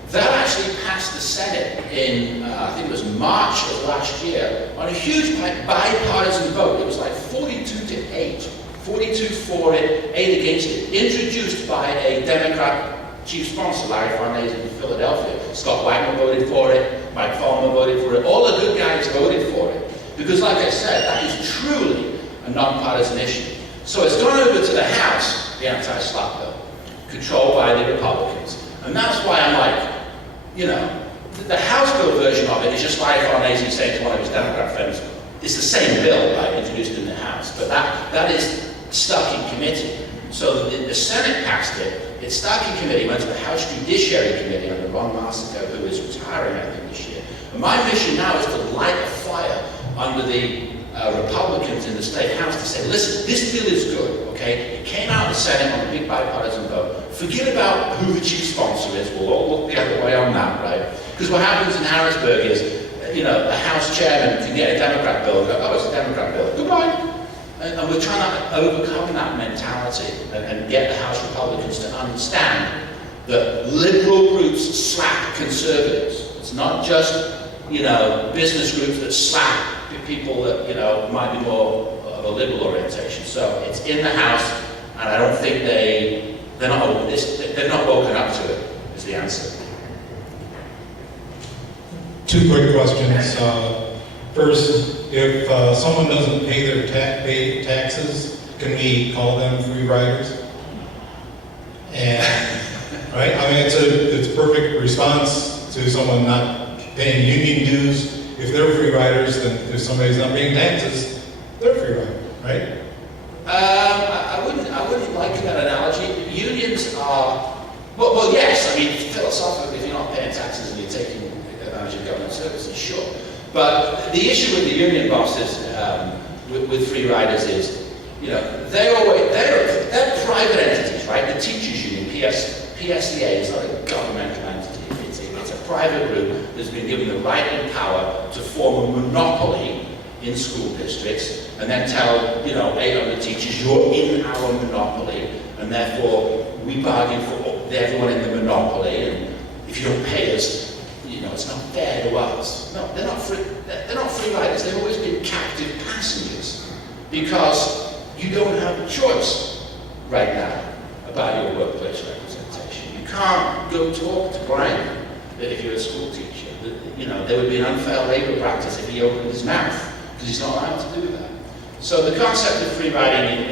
that actually passed the Senate in, I think it was March of last year, on a huge bipartisan vote. It was like 42-8. 42 for it, 8 against it. Introduced by a Democrat chief sponsor, Larry Farnese in Philadelphia. Scott Wagner voted for it. Mike Farmer voted for it. All the good guys voted for it. Because like I said, that is truly a nonpartisan issue. So it's gone over to the House, the anti-SLAPP bill, controlled by the Republicans. And that's why I'm like, you know, the House bill version of it is just Larry Farnese saying to one of his Democrat friends, it's the same bill, right, introduced in the House, but that is stuck in committee. So the Senate passed it, it's stuck in committee, went to the House Judiciary Committee under Ron Marsico, who is retiring, I think, this year. And my mission now is to light a fire under the Republicans in the State House to say, listen, this bill is good, okay? It came out of the Senate on a big bipartisan vote. Forget about who the chief sponsor is. We'll all look the other way on that, right? Because what happens in Harrisburg is, you know, the House chairman can get a Democrat bill and go, oh, it's a Democrat bill. Goodbye. And we're trying to overcome that mentality and get the House Republicans to understand that liberal groups slap conservatives. It's not just, you know, business groups that slap people that, you know, might be more of a liberal orientation. So it's in the House, and I don't think they're not woken up to it, is the answer. 2 quick questions. First, if someone doesn't pay their taxes, can we call them free riders? And, right? I mean, it's a perfect response to someone not paying union dues. If they're free riders, then if somebody's not paying taxes, they're free riders, right? I wouldn't like that analogy. Unions are, well, yes. I mean, philosophically, if you're not paying taxes and you're taking advantage of government services, sure. But the issue with the union bosses, with free riders is, you know, they're private entities, right? The teachers union, PSCA, is not a governmental entity. It's a private group that's been given the right and power to form a monopoly in school districts and then tell, you know, 800 teachers, you're in our monopoly, and therefore we bargain for everyone in the monopoly, and if you don't pay us, you know, it's not fair to us. No, they're not free riders. They've always been captive passengers because you don't have a choice right now about your workplace representation. You can't go talk to Brian that if you're a school teacher, that, you know, there would be an unfair labor practice if he opened his mouth, because he's not allowed to do that. So the concept of free riding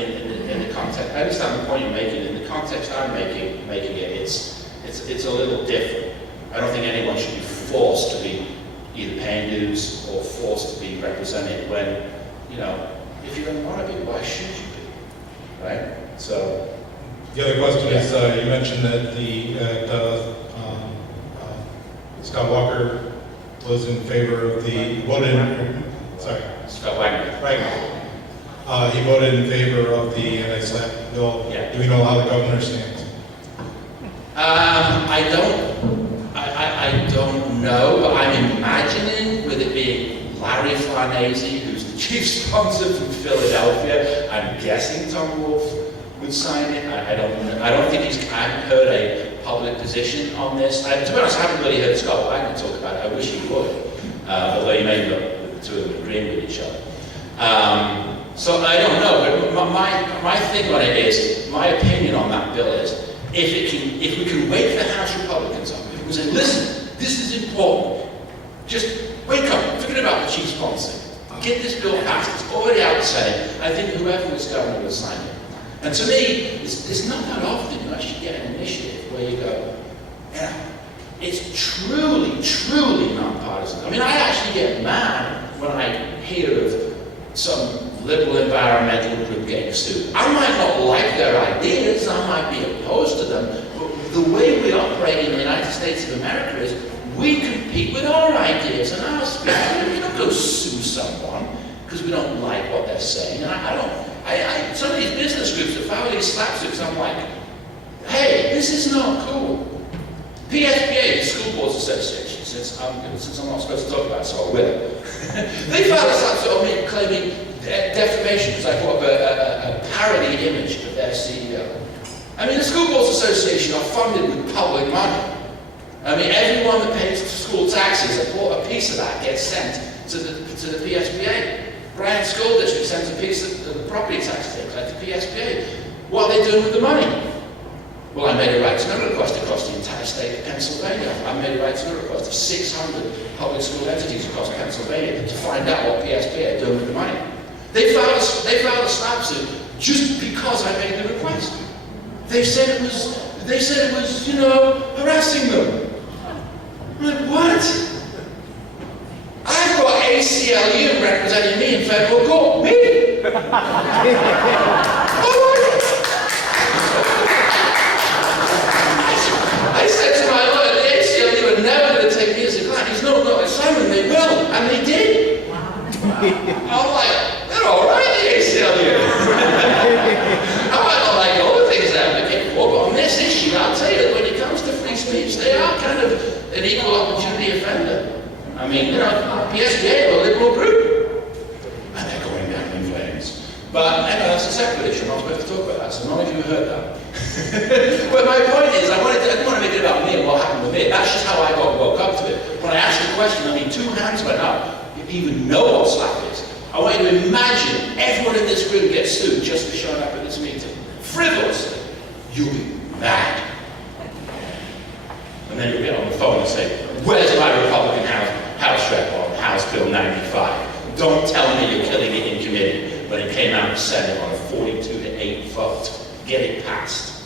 in the context, I understand the point you're making. In the context I'm making it, it's a little different. I don't think anyone should be forced to be either paying dues or forced to be represented when, you know, if you don't want to be, why should you be, right? So. The other question is, you mentioned that Scott Walker was in favor of Scott Wagner. Right. He voted in favor of the anti-SLAPP bill. Yeah. Do we know how the governor stands? I don't know, but I'm imagining with it being Larry Farnese, who's the chief sponsor from Philadelphia, I'm guessing Tom Wolf would sign it. I don't think I haven't heard a public position on this. To be honest, I haven't really heard Scott Wagner talk about it. I wish he would, although you may look the two of them agreeing with each other. So I don't know, but my thing on it is, my opinion on that bill is, if we can wake the House Republicans up, if we can say, listen, this is important, Just wake up, forget about the chief sponsor. Get this bill passed, it's already out the Senate. I think whoever was governor will sign it. And to me, it's not that often you actually get an initiative where you go, yeah, it's truly, truly nonpartisan. I mean, I actually get mad when I hear of some liberal environmental group getting sued. I might not like their ideas, I might be opposed to them, but the way we operate in the United States of America is we compete with our ideas and our speech. We don't go sue someone because we don't like what they're saying. And some of these business groups that file these slapsuits, I'm like, hey, this is not cool. PSBA, the School Boards Association, since I'm not supposed to talk about it, so I will. They filed a slapsuit on me claiming defamation because I put up a parody image of their CEO. I mean, the School Boards Association are funded with public money. I mean, everyone that pays school taxes, a piece of that gets sent to the PSBA. Bryan School District sends a piece of the property tax they collect to PSBA. What are they doing with the money? Well, I made a right to know request across the entire state of Pennsylvania. I made a right to know request of 600 public school entities across Pennsylvania to find out what PSBA are doing with the money. They filed a slap suit just because I made the request. They said it was, you know, harassing them. I'm like, what? I've got ACLU representing me in federal court. Me? I said to my lawyer, the ACLU are never going to take me as a client. He's not got a summon, they will. And they did. I'm like, they're all right, the ACLU. I might not like all the things they advocate for, but on this issue, I'll tell you, when it comes to free speech, they are kind of an equal opportunity offender. I mean, you know, PSBA are a liberal group. And they're going down in flames. But anyway, that's a separate issue. I'm not supposed to talk about that, so none of you heard that. But my point is, I didn't want to make it about me and what happened with me. That's just how I woke up to it. When I asked the question, I mean, 2 hands went up. You even know what slap is. I want you to imagine everyone in this room gets sued just for showing up at this meeting. Frivolously. You'll be mad. And then you'll get on the phone and say, where's my Republican House rep on House Bill 95? Don't tell me you're killing it in committee when it came out of the Senate on a 42-8 vote. Get it passed.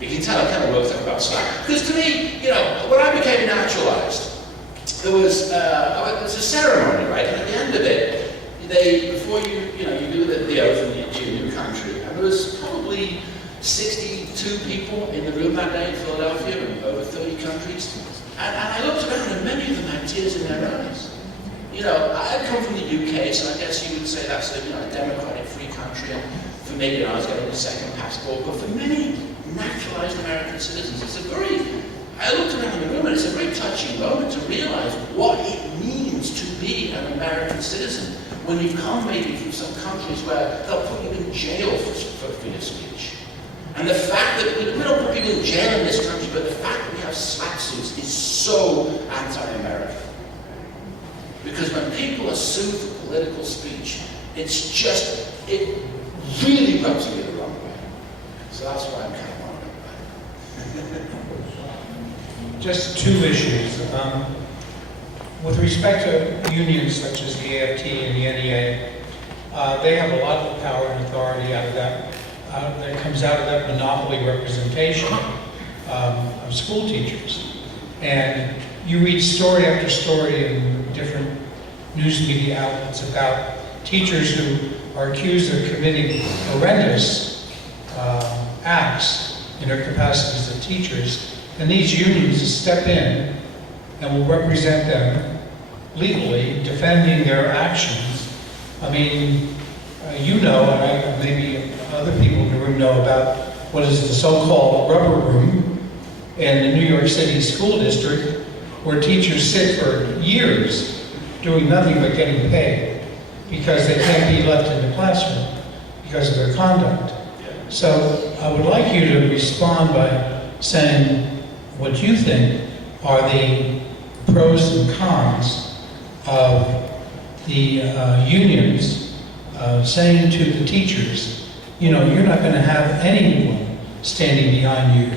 You can tell I kind of worked up about slap. Because to me, you know, when I became naturalized, there was a ceremony, right? And at the end of it, before you do the oath and you enter your new country, and there was probably 62 people in the room that day in Philadelphia and over 30 countries. And I looked around and many of them had tears in their eyes. You know, I come from the UK, so I guess you would say that's a democratic free country. And for me, I was getting a second passport. But for many naturalized American citizens, I looked around the room and it's a very touching moment to realize what it means to be an American citizen when you've come maybe from some countries where they'll put you in jail for your speech. And the fact that we don't put people in jail in this country, but the fact that we have slap suits is so anti-American. Because when people are sued for political speech, it really rubs me the wrong way. So that's why I'm kind of wondering about it. Just 2 issues. With respect to unions such as the AFT and the NEA, they have a lot of power and authority out of that. That comes out of that monopoly representation of school teachers. And you read story after story in different news media outlets about teachers who are accused of committing horrendous acts in their capacities as teachers. And these unions step in and will represent them legally, defending their actions. I mean, you know, and maybe other people in the room know about what is the so-called rubber room in the New York City School District, where teachers sit for years doing nothing but getting paid because they can't be left in the classroom because of their conduct. So I would like you to respond by saying what you think are the pros and cons of the unions saying to the teachers, you know, you're not going to have anyone standing behind you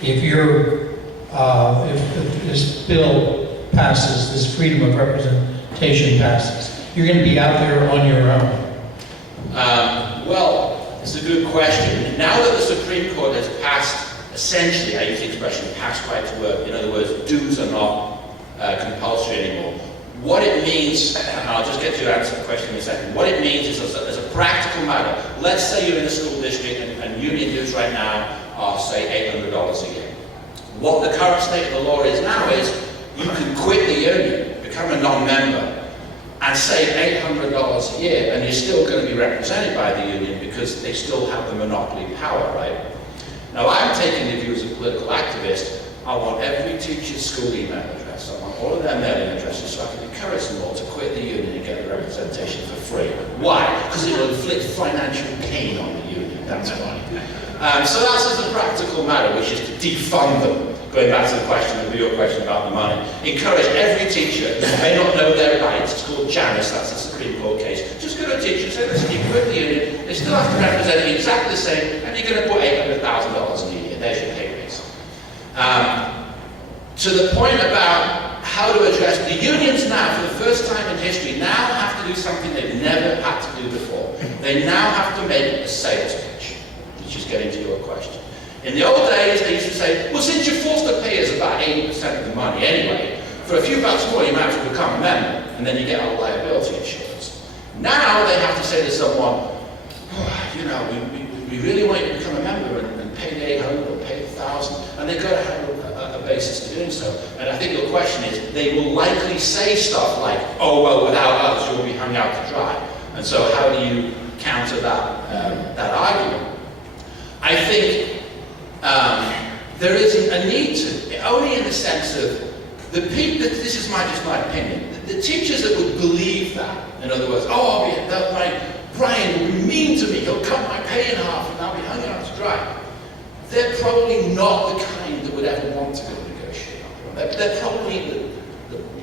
if you're if this bill passes, this freedom of representation passes? You're going to be out there on your own. Well, it's a good question. Now that the Supreme Court has passed, essentially, I use the expression passed right to work, in other words, dues are not compulsory anymore. What it means, and I'll just get to answer the question in a second, what it means is as a practical matter, let's say you're in a school district and union dues right now are, say, $800 a year. What the current state of the law is now is you can quit the union, become a non-member, and save $800 a year, and you're still going to be represented by the union because they still have the monopoly power, right? Now, I'm taking the view as a political activist. I want every teacher's school email address. I want all of their mailing addresses so I can encourage them all to quit the union and get the representation for free. Why? Because it will inflict financial pain on the union. That's why. So that's as a practical matter, which is to defund them. Going back to the question of your question about the money. Encourage every teacher who may not know their rights. It's called Janus, that's a Supreme Court case. Just go to a teacher and say, listen, you quit the union, they still have to represent you exactly the same, and you're going to put $800,000 in a year. There's your pay raise. To the point about how to address the unions now, for the first time in history, now have to do something they've never had to do before. They now have to make a sales pitch, which is getting to your question. In the old days, they used to say, well, since you're forced to pay us about 80% of the money anyway, for a few bucks more, you might as well become a member, and then you get our liability insurance. Now they have to say to someone, oh, you know, we really want you to become a member and pay the 800 or pay the 1,000, and they've got to have a basis to doing so. And I think your question is, they will likely say stuff like, oh, well, without us, you'll be hung out to dry. And so how do you counter that argument? I think there is a need to, only in the sense of the people, this is just my opinion, the teachers that would believe that, in other words, oh, Brian will be mean to me, he'll cut my pay in half and I'll be hung out to dry. They're probably not the kind that would ever want to go negotiate. They're probably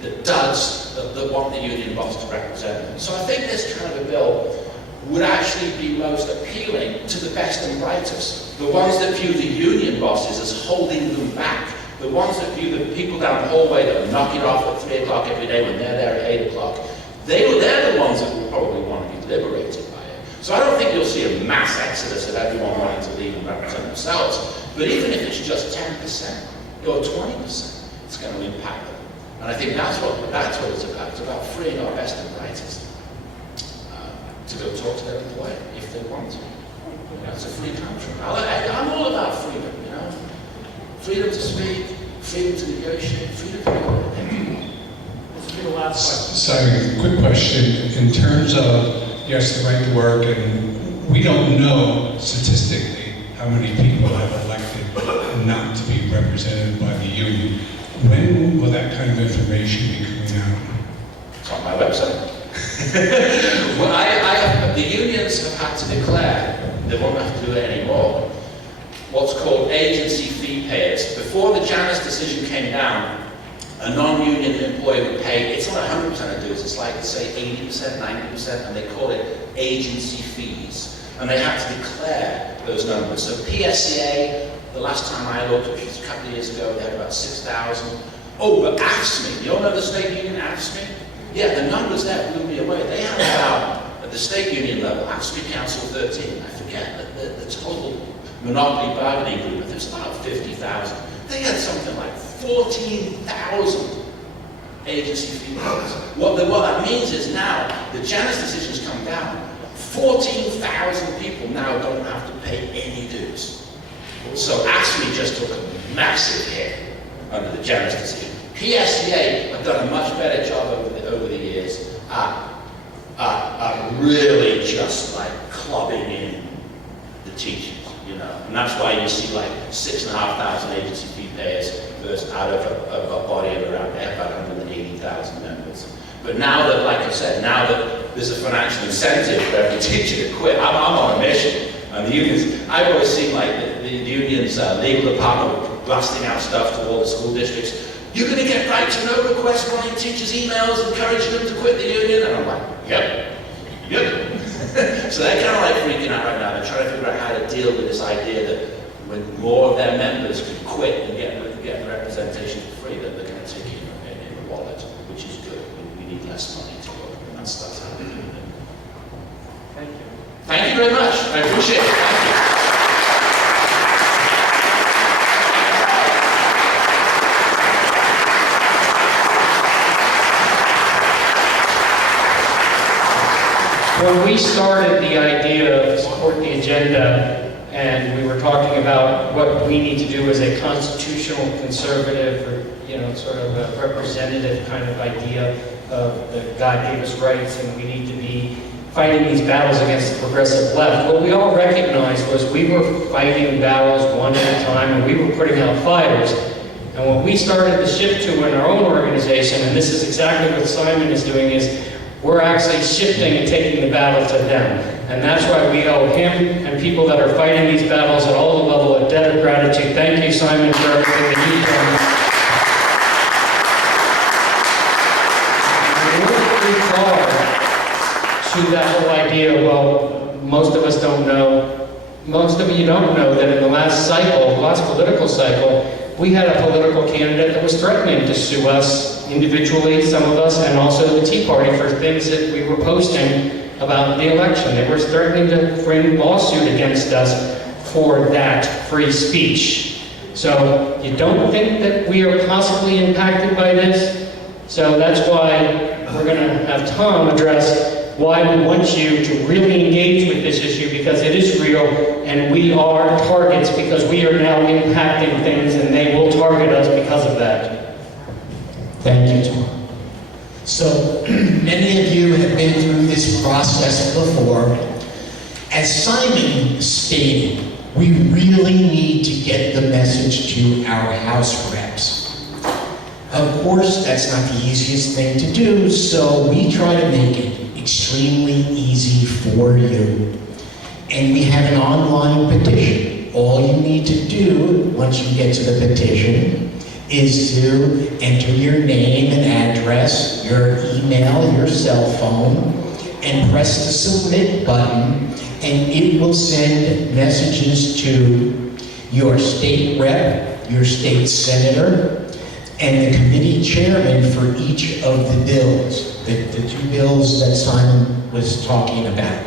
the duds that want the union boss to represent them. So I think this kind of a bill would actually be most appealing to the best and brightest. The ones that view the union bosses as holding them back. The ones that view the people down the hallway that are knocking off at 3 o'clock every day when they're there at 8 o'clock. They're the ones that will probably want to be liberated by it. So I don't think you'll see a mass exodus of everyone wanting to leave and represent themselves. But even if it's just 10% or 20%, it's going to impact them. And I think that's what it's about. It's about freeing our best and brightest to go talk to their employer if they want to. You know, it's a free country. I'm all about freedom, you know. Freedom to speak, freedom to negotiate, freedom to do anything. Let's do the last question. Sorry, quick question. In terms of, yes, the right to work, and we don't know statistically how many people have elected not to be represented by the union. When will that kind of information be coming out? It's on my website. Well, the unions have had to declare they won't have to do it anymore. What's called agency fee payers. Before the Janus decision came down, a non-union employee would pay, it's not 100% of dues, it's like, say, 80%, 90%, and they call it agency fees. And they had to declare those numbers. So PSCA, the last time I looked, which was a couple of years ago, they had about 6,000. Oh, but AFSCME, you all know the state union AFSCME? Yeah, the numbers there blew me away. They had about, at the state union level, AFSCME Council 13, I forget, the total monopoly bargaining agreement, there's about 50,000. They had something like 14,000 agency fee payers. What that means is now, the Janus decision's come down, 14,000 people now don't have to pay any dues. So AFSCME just took a massive hit under the Janus decision. PSCA have done a much better job over the years at really just like clubbing in the teachers, you know. And that's why you see like 6,500 agency fee payers versus out of a body of around about 180,000 members. But now that, like I said, now that there's a financial incentive for every teacher to quit, I'm on a mission. And the unions, I've always seen like the unions' legal department blasting out stuff to all the school districts. You're going to get right to know requests from your teachers' emails encouraging them to quit the union? And I'm like, yep. So they're kind of like freaking out right now. They're trying to figure out how to deal with this idea that when more of their members can quit and get representation for free, that they're going to take it in the wallet. this money to go. And that's how we're doing it. Thank you. Thank you very much. I appreciate it. Thank you. When we started the idea of support the agenda, and we were talking about what we need to do as a constitutional conservative, or sort of a representative kind of idea of the God gave us rights, and we need to be fighting these battles against the progressive left. What we all recognized was we were fighting battles one at a time, and we were putting out fires. And what we started to shift to in our own organization, and this is exactly what Simon is doing, is we're actually shifting and taking the battle to them. And that's why we owe him and people that are fighting these battles at all the level a debt of gratitude. Thank you, Simon, for everything that you've done. To that whole idea, well, most of us don't know, most of you don't know that in the last cycle, last political cycle, we had a political candidate that was threatening to sue us individually, some of us, and also the Tea Party for things that we were posting about the election. They were threatening to bring a lawsuit against us for that free speech. So you don't think that we are possibly impacted by this? So that's why we're going to have Tom address why we want you to really engage with this issue, because it is real, and we are targets because we are now impacting things, and they will target us because of that. Thank you, Tom. So, many of you have been through this process before. As Simon stated, we really need to get the message to our House reps. Of course, that's not the easiest thing to do, so we try to make it extremely easy for you. And we have an online petition. All you need to do, once you get to the petition, is to enter your name and address, your email, your cell phone, and press the submit button, and it will send messages to your state rep, your state senator, and the committee chairman for each of the bills, the two bills that Simon was talking about.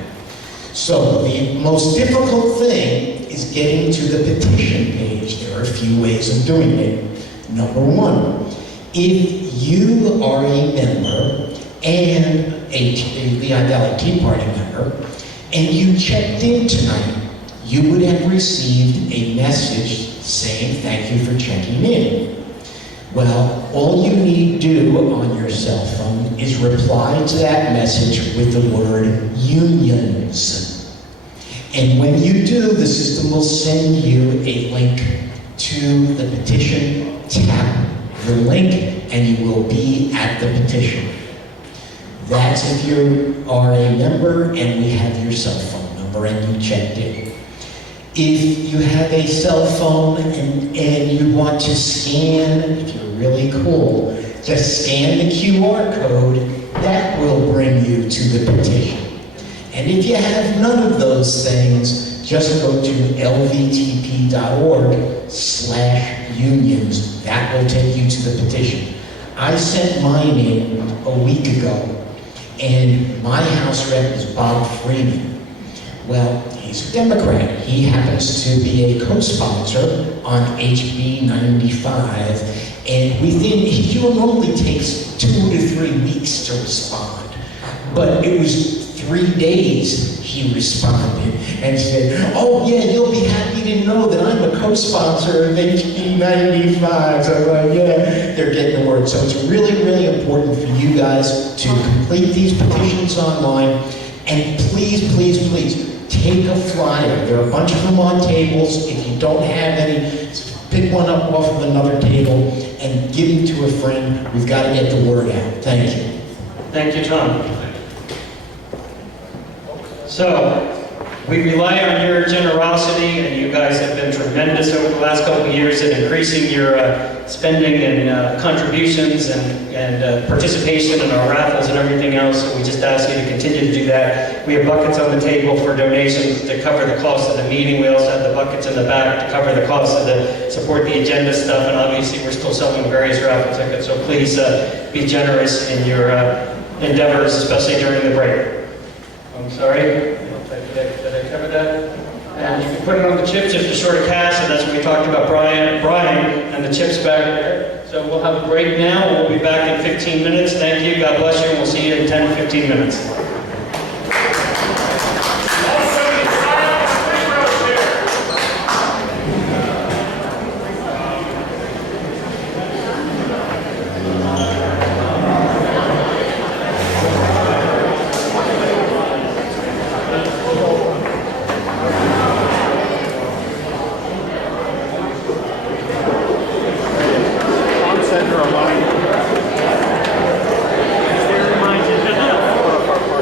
So the most difficult thing is getting to the petition page. There are a few ways of doing it. Number one, if you are a member and a Lehigh Valley Tea Party member, and you checked in tonight, you would have received a message saying thank you for checking in. Well, all you need to do on your cell phone is reply to that message with the word unions. And when you do, the system will send you a link to the petition. Tap the link and you will be at the petition. That's if you are a member and we have your cell phone number and you checked in. If you have a cell phone and you want to scan, if you're really cool, just scan the QR code, that will bring you to the petition. And if you have none of those things, just go to lvtp.org/unions. That will take you to the petition. I sent mine in a week ago, and my House rep is Bob Freeman. Well, he's a Democrat. He happens to be a co-sponsor on HB 95, and he normally takes 2 to 3 weeks to respond. But it was 3 days he responded and said, oh yeah, you'll be happy to know that I'm a co-sponsor of HB 95. So I'm like, yeah, they're getting the word. So it's really, really important for you guys to complete these petitions online. And please, please, please, take a flyer. There are a bunch of them on tables. If you don't have any, pick one up off of another table and give it to a friend. We've got to get the word out. Thank you. Thank you, Tom. So, we rely on your generosity, and you guys have been tremendous over the last couple of years in increasing your spending and contributions and participation in our raffles and everything else. So we just ask you to continue to do that. We have buckets on the table for donations to cover the cost of the meeting. We also have the buckets in the back to cover the cost of the support the agenda stuff, and obviously we're still selling various raffle tickets. So please be generous in your endeavors, especially during the break. I'm sorry, I don't know if did I cover that? And you can put it on the chips if you're short of cash, and that's what we talked about, Brian, and the chips back there. So we'll have a break now, and we'll be back in 15 minutes. Thank you, God bless you, and we'll see you in 10, 15 minutes. Center of line. They remind you.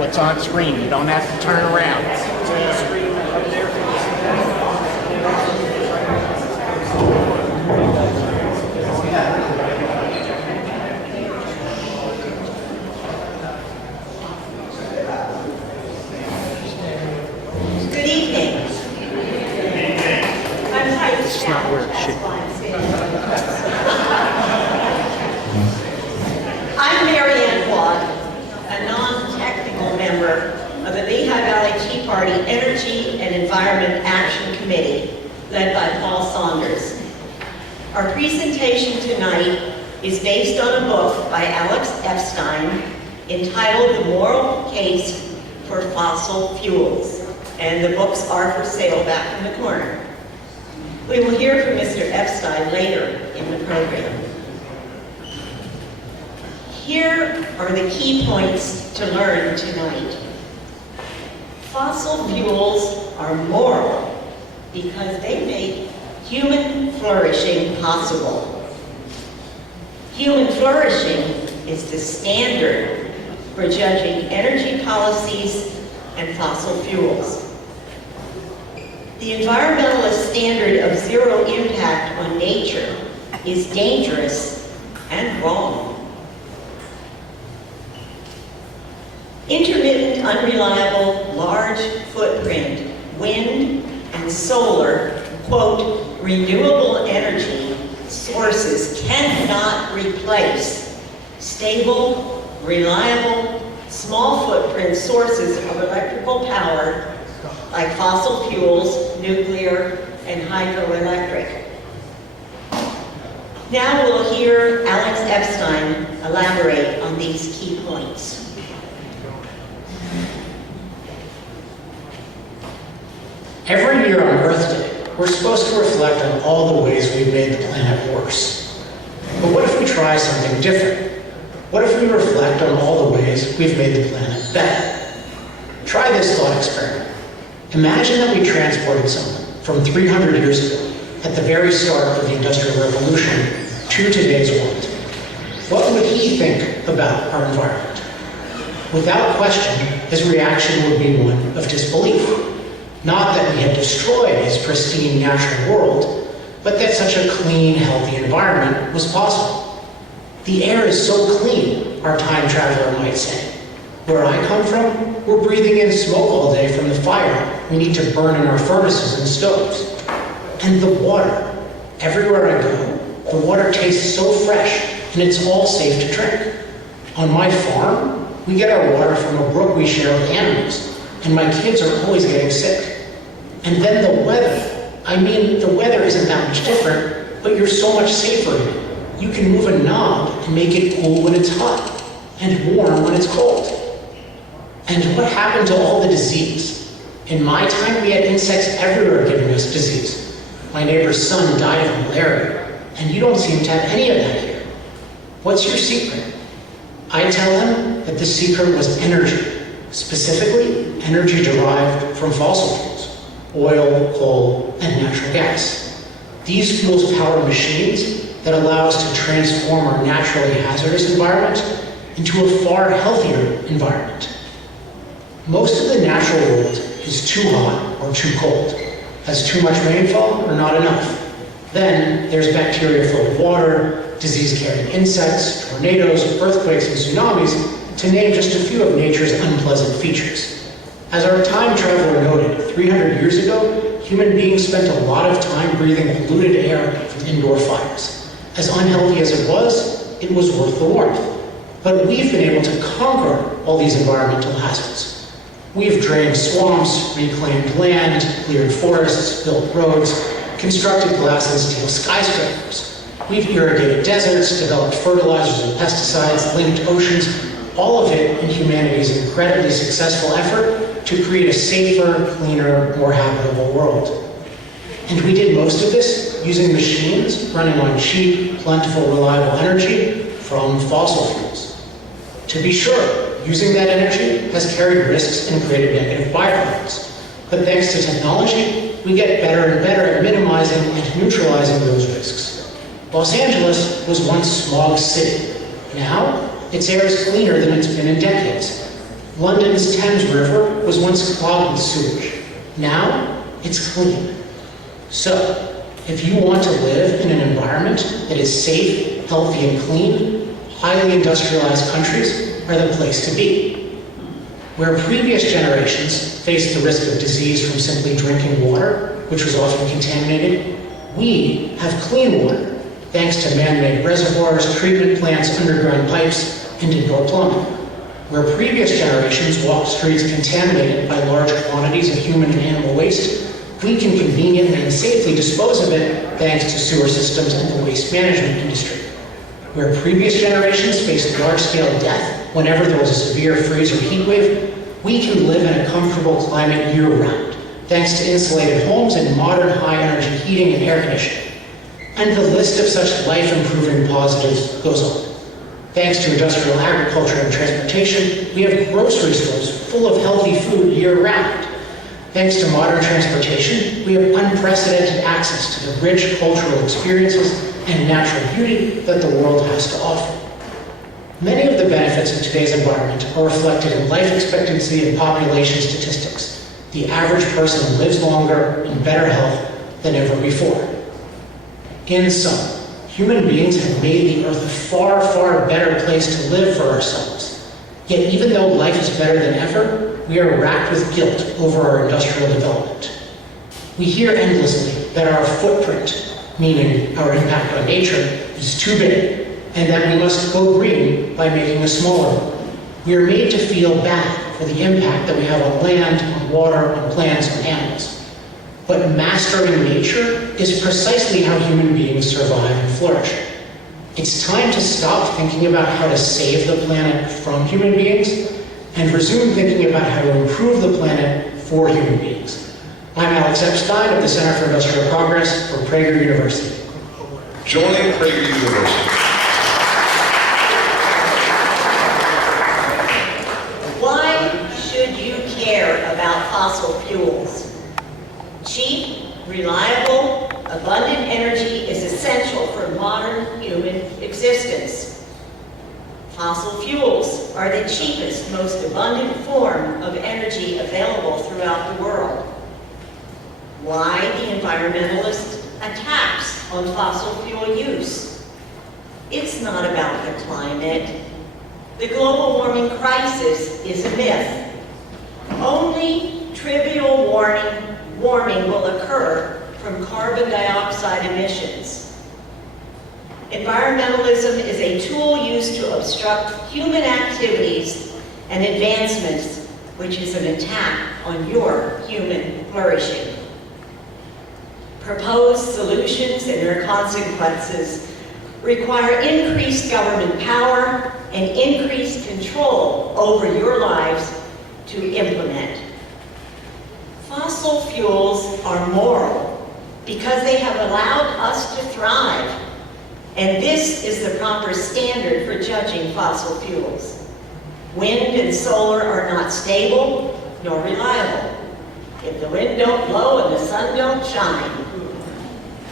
what's on screen. You don't have to turn around. Good evening. It's not where it should be. I'm Mary Ann Watt, a non-technical member of the Lehigh Valley Tea Party Energy and Environment Action Committee, led by Paul Saunders. Our presentation tonight is based on a book by Alex Epstein entitled The Moral Case for Fossil Fuels, and the books are for sale back in the corner. We will hear from Mr. Epstein later in the program. Here are the key points to learn tonight. Fossil fuels are moral because they make human flourishing possible. Human flourishing is the standard for judging energy policies and fossil fuels. The environmentalist standard of zero impact on nature is dangerous and wrong. Intermittent, unreliable, large footprint, wind and solar, quote, renewable energy sources cannot replace stable, reliable, small footprint sources of electrical power like fossil fuels, nuclear, and hydroelectric. Now we'll hear Alex Epstein elaborate on these key points. Every year on Earth Day, we're supposed to reflect on all the ways we've made the planet worse. But what if we try something different? What if we reflect on all the ways we've made the planet better? Try this thought experiment. Imagine that we transported someone from 300 years ago, at the very start of the Industrial Revolution, to today's world. What would he think about our environment? Without question, his reaction would be one of disbelief. Not that we had destroyed his pristine natural world, but that such a clean, healthy environment was possible. The air is so clean, our time traveler might say. Where I come from, we're breathing in smoke all day from the fire we need to burn in our furnaces and stoves. And the water. Everywhere I go, the water tastes so fresh, and it's all safe to drink. On my farm, we get our water from a brook we share with animals, and my kids are always getting sick. And then the weather. I mean, the weather isn't that much different, but you're so much safer in it. You can move a knob and make it cool when it's hot, and warm when it's cold. And what happened to all the disease? In my time, we had insects everywhere giving us disease. My neighbor's son died of malaria, and you don't seem to have any of that here. What's your secret? I tell him that the secret was energy, specifically energy derived from fossil fuels, oil, coal, and natural gas. These fuels power machines that allow us to transform our naturally hazardous environment into a far healthier environment. Most of the natural world is too hot or too cold, has too much rainfall or not enough. Then there's bacteria-filled water, disease-carrying insects, tornadoes, earthquakes, and tsunamis, to name just a few of nature's unpleasant features. As our time traveler noted, 300 years ago, human beings spent a lot of time breathing polluted air from indoor fires. As unhealthy as it was worth the warmth. But we've been able to conquer all these environmental hazards. We've drained swamps, reclaimed land, cleared forests, built roads, constructed glass and steel skyscrapers. We've irrigated deserts, developed fertilizers and pesticides, linked oceans, all of it in humanity's incredibly successful effort to create a safer, cleaner, more habitable world. And we did most of this using machines running on cheap, plentiful, reliable energy from fossil fuels. To be sure, using that energy has carried risks and created negative byproducts. But thanks to technology, we get better and better at minimizing and neutralizing those risks. Los Angeles was once smog city. Now, its air is cleaner than it's been in decades. London's Thames River was once clogged with sewage. Now, it's clean. So, if you want to live in an environment that is safe, healthy, and clean, highly industrialized countries are the place to be. Where previous generations faced the risk of disease from simply drinking water, which was often contaminated, we have clean water, thanks to man-made reservoirs, treatment plants, underground pipes, and indoor plumbing. Where previous generations walked streets contaminated by large quantities of human and animal waste, we can conveniently and safely dispose of it thanks to sewer systems and the waste management industry. Where previous generations faced large-scale death whenever there was a severe freeze or heat wave, we can live in a comfortable climate year-round, thanks to insulated homes and modern high-energy heating and air conditioning. And the list of such life-improving positives goes on. Thanks to industrial agriculture and transportation, we have grocery stores full of healthy food year-round. Thanks to modern transportation, we have unprecedented access to the rich cultural experiences and natural beauty that the world has to offer. Many of the benefits of today's environment are reflected in life expectancy and population statistics. The average person lives longer in better health than ever before. In sum, human beings have made the earth a far, far better place to live for ourselves. Yet even though life is better than ever, we are racked with guilt over our industrial development. We hear endlessly that our footprint, meaning our impact on nature, is too big, and that we must go green by making a smaller one. We are made to feel bad for the impact that we have on land, on water, on plants, and animals. But mastering nature is precisely how human beings survive and flourish. It's time to stop thinking about how to save the planet from human beings and resume thinking about how to improve the planet for human beings. I'm Alex Epstein of the Center for Industrial Progress for Prager University. Joining Prager University. Why should you care about fossil fuels? Cheap, reliable, abundant energy is essential for modern human existence. Fossil fuels are the cheapest, most abundant form of energy available throughout the world. Why the environmentalist attacks on fossil fuel use? It's not about the climate. The global warming crisis is a myth. Only trivial warming will occur from carbon dioxide emissions. Environmentalism is a tool used to obstruct human activities and advancements, which is an attack on your human flourishing. Proposed solutions and their consequences require increased government power and increased control over your lives to implement. Fossil fuels are moral because they have allowed us to thrive, and this is the proper standard for judging fossil fuels. Wind and solar are not stable nor reliable. If the wind don't blow and the sun don't shine,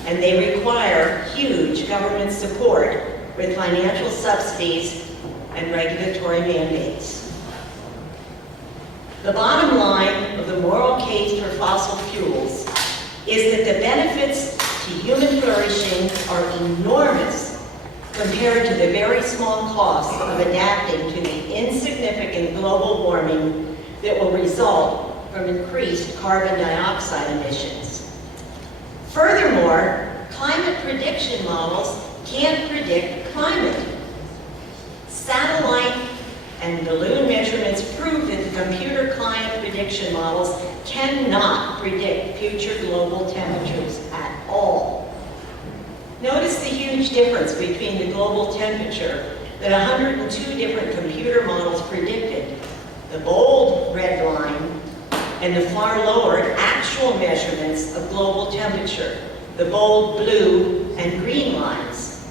and they require huge government support with financial subsidies and regulatory mandates. The bottom line of the moral case for fossil fuels is that the benefits to human flourishing are enormous compared to the very small cost of adapting to the insignificant global warming that will result from increased carbon dioxide emissions. Furthermore, climate prediction models can't predict climate. Satellite and balloon measurements prove that the computer climate prediction models cannot predict future global temperatures at all. Notice the huge difference between the global temperature that 102 different computer models predicted, the bold red line, and the far lower actual measurements of global temperature, the bold blue and green lines.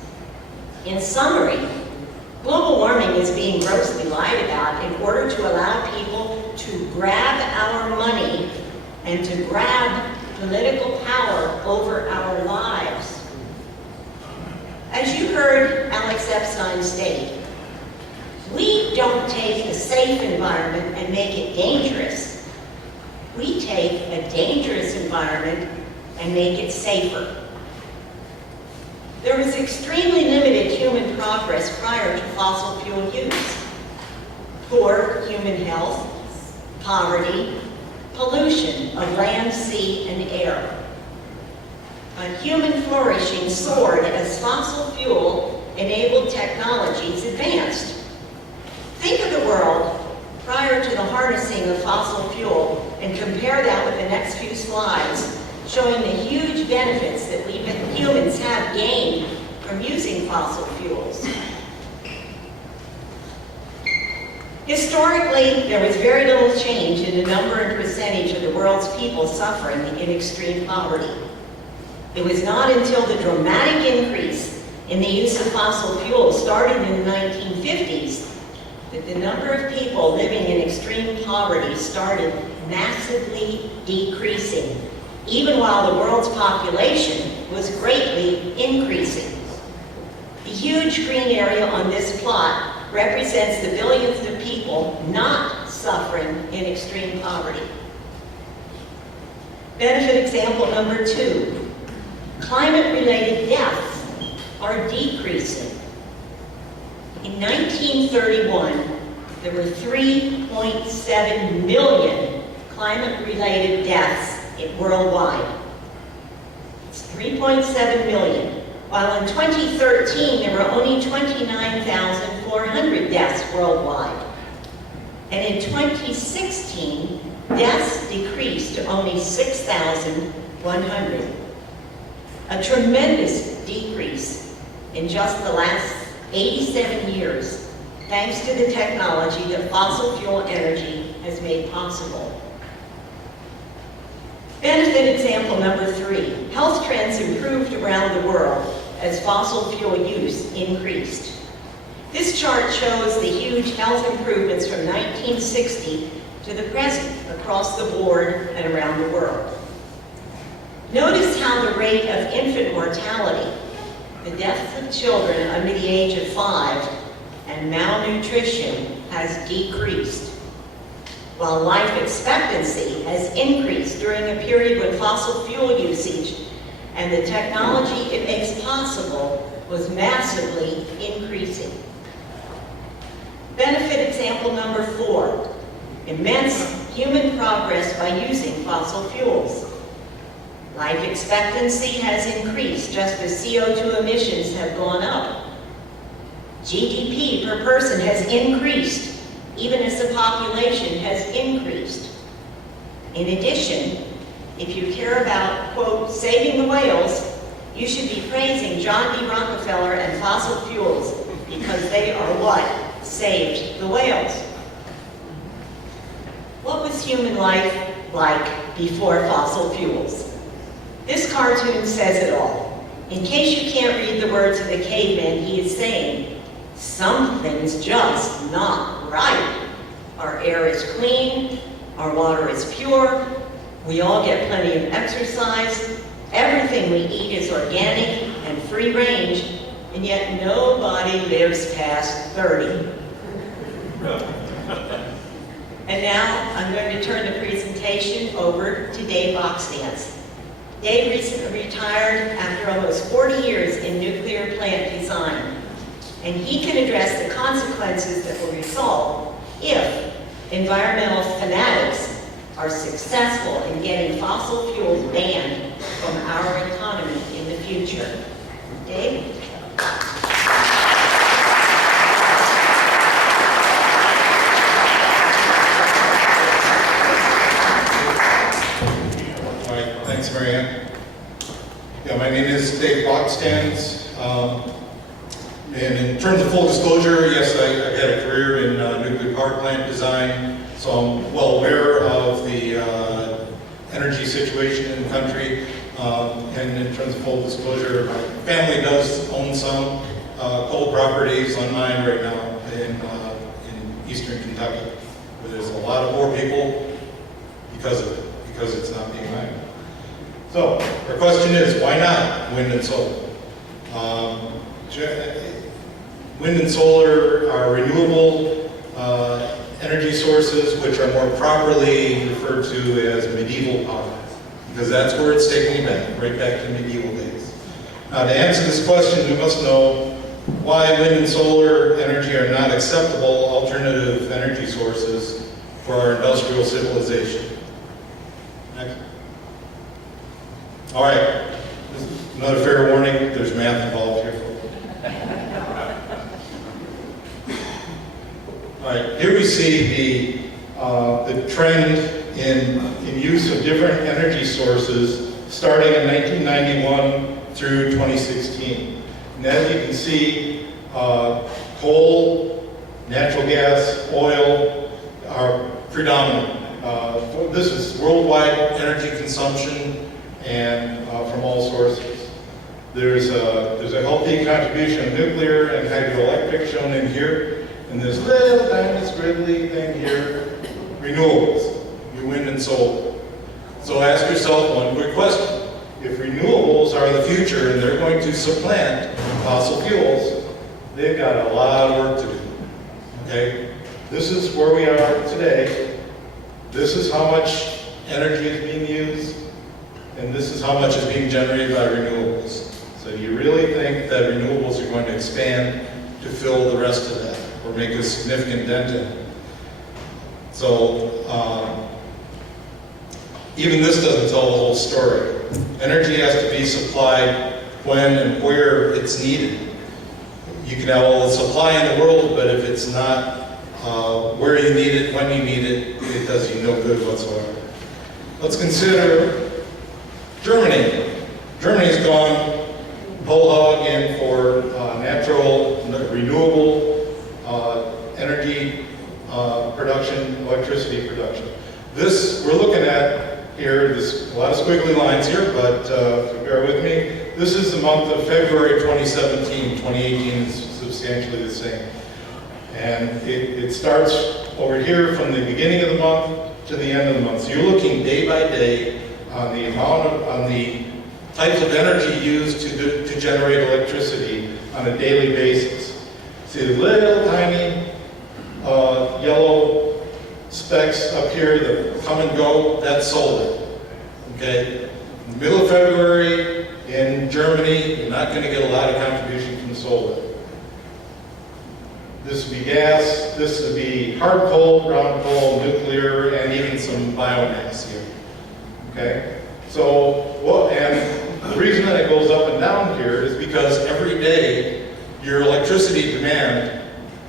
In summary, global warming is being grossly lied about in order to allow people to grab our money and to grab political power over our lives. As you heard Alex Epstein state, We don't take a safe environment and make it dangerous. We take a dangerous environment and make it safer. There was extremely limited human progress prior to fossil fuel use. Poor human health, poverty, pollution of land, sea, and air. Human flourishing soared as fossil fuel-enabled technologies advanced. Think of the world prior to the harnessing of fossil fuel and compare that with the next few slides, showing the huge benefits that we humans have gained from using fossil fuels. Historically, there was very little change in the number and percentage of the world's people suffering in extreme poverty. It was not until the dramatic increase in the use of fossil fuels started in the 1950s that the number of people living in extreme poverty started massively decreasing, even while the world's population was greatly increasing. The huge green area on this plot represents the billions of people not suffering in extreme poverty. Benefit example number 2. Climate-related deaths are decreasing. In 1931, there were 3.7 million climate-related deaths worldwide. It's 3.7 million. While in 2013, there were only 29,400 deaths worldwide. And in 2016, deaths decreased to only 6,100. A tremendous decrease in just the last 87 years, thanks to the technology that fossil fuel energy has made possible. Benefit example number 3. Health trends improved around the world as fossil fuel use increased. This chart shows the huge health improvements from 1960 to the present across the board and around the world. Notice how the rate of infant mortality, the deaths of children under the age of 5, and malnutrition has decreased, while life expectancy has increased during a period when fossil fuel usage and the technology it makes possible was massively increasing. Benefit example number 4, immense human progress by using fossil fuels. Life expectancy has increased just as CO2 emissions have gone up. GDP per person has increased, even as the population has increased. In addition, if you care about, quote, saving the whales, you should be praising John D. Rockefeller and fossil fuels because they are what saved the whales. What was human life like before fossil fuels? This cartoon says it all. In case you can't read the words of the caveman, he is saying, something's just not right. Our air is clean, our water is pure, we all get plenty of exercise, everything we eat is organic and free range, and yet nobody lives past 30. And now I'm going to turn the presentation over to Dave Boxdance. Dave recently retired after almost 40 years in nuclear plant design, and he can address the consequences that will result if environmental fanatics are successful in getting fossil fuels banned from our economy in the future. Dave? Thanks, Marianne. Yeah, my name is Dave Boxdance. And in terms of full disclosure, yes, I had a career in nuclear power plant design, so I'm well aware of the energy situation in the country. And in terms of full disclosure, my family does own some coal properties on mine right now in eastern Kentucky, where there's a lot of poor people because of it, because it's not being mined. So, our question is, why not wind and solar? Wind and solar are renewable energy sources, which are more properly referred to as medieval power, because that's where it's taking you back, right back to medieval days. Now, to answer this question, we must know why wind and solar energy are not acceptable alternative energy sources for our industrial civilization. Next. All right, this is another fair warning, there's math involved here. All right, here we see the trend in use of different energy sources starting in 1991 through 2016. And as you can see, coal, natural gas, oil are predominant. This is worldwide energy consumption and from all sources. There's a healthy contribution of nuclear and hydroelectric shown in here. And this little tiny squiggly thing here, renewables, your wind and solar. So ask yourself one quick question. If renewables are the future and they're going to supplant fossil fuels, they've got a lot of work to do, okay? This is where we are today. This is how much energy is being used, and this is how much is being generated by renewables. So do you really think that renewables are going to expand to fill the rest of that, or make a significant dent in it? So even this doesn't tell the whole story. Energy has to be supplied when and where it's needed. You can have all the supply in the world, but if it's not where you need it, when you need it, it does you no good whatsoever. Let's consider Germany. Germany's gone whole hog in for natural, renewable energy production, electricity production. This, we're looking at here, there's a lot of squiggly lines here, but if you bear with me, this is the month of February 2017. 2018 is substantially the same. And it starts over here from the beginning of the month to the end of the month. So you're looking day by day on the on the types of energy used to generate electricity on a daily basis. See the little tiny yellow specks up here that come and go, that's solar, okay? In the middle of February in Germany, you're not going to get a lot of contribution from solar. This would be gas, this would be hard coal, brown coal, nuclear, and even some biomass here, okay? So, and the reason that it goes up and down here is because every day your electricity demand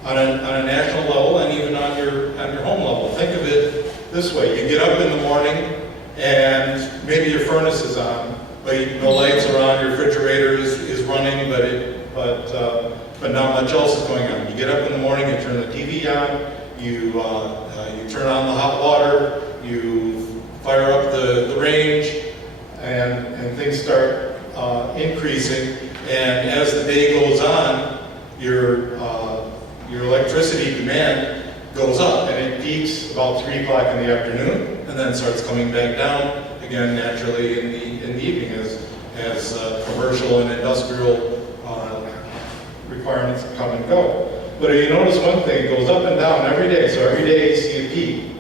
on a national level and even on your home level. Think of it this way. You get up in the morning and maybe your furnace is on, but no lights are on, your refrigerator is running, but not much else is going on. You get up in the morning, you turn the TV on, you turn on the hot water, you fire up the range, and things start increasing. And as the day goes on, your electricity demand goes up, and it peaks about 3 o'clock in the afternoon, and then starts coming back down again naturally in the evening as commercial and industrial requirements come and go. But if you notice one thing, it goes up and down every day. So every day you see a peak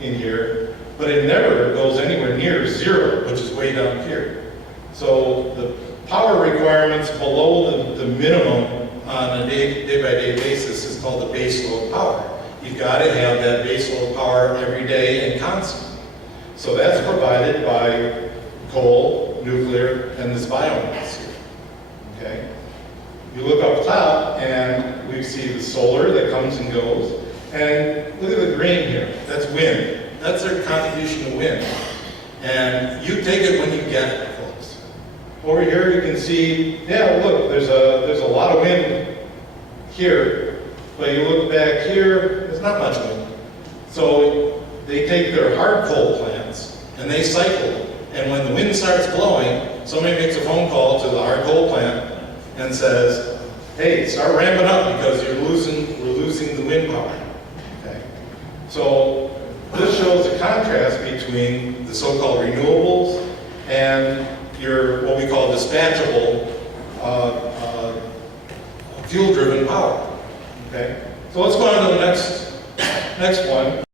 in here, but it never goes anywhere near zero, which is way down here. So the power requirements below the minimum on a day-by-day basis is called the base load power. You've got to have that base load power every day and constant. So that's provided by coal, nuclear, and this biomass here, okay? You look up top and we see the solar that comes and goes. And look at the green here, that's wind. That's their contribution to wind. And you take it when you get it, folks. Over here you can see, yeah, look, there's a lot of wind here. But you look back here, there's not much wind. So they take their hard coal plants and they cycle them. And when the wind starts blowing, somebody makes a phone call to the hard coal plant and says, hey, start ramping up because we're losing the wind power. Okay? So this shows a contrast between the so-called renewables and what we call dispatchable fuel-driven power. Okay? So let's go on to the next one.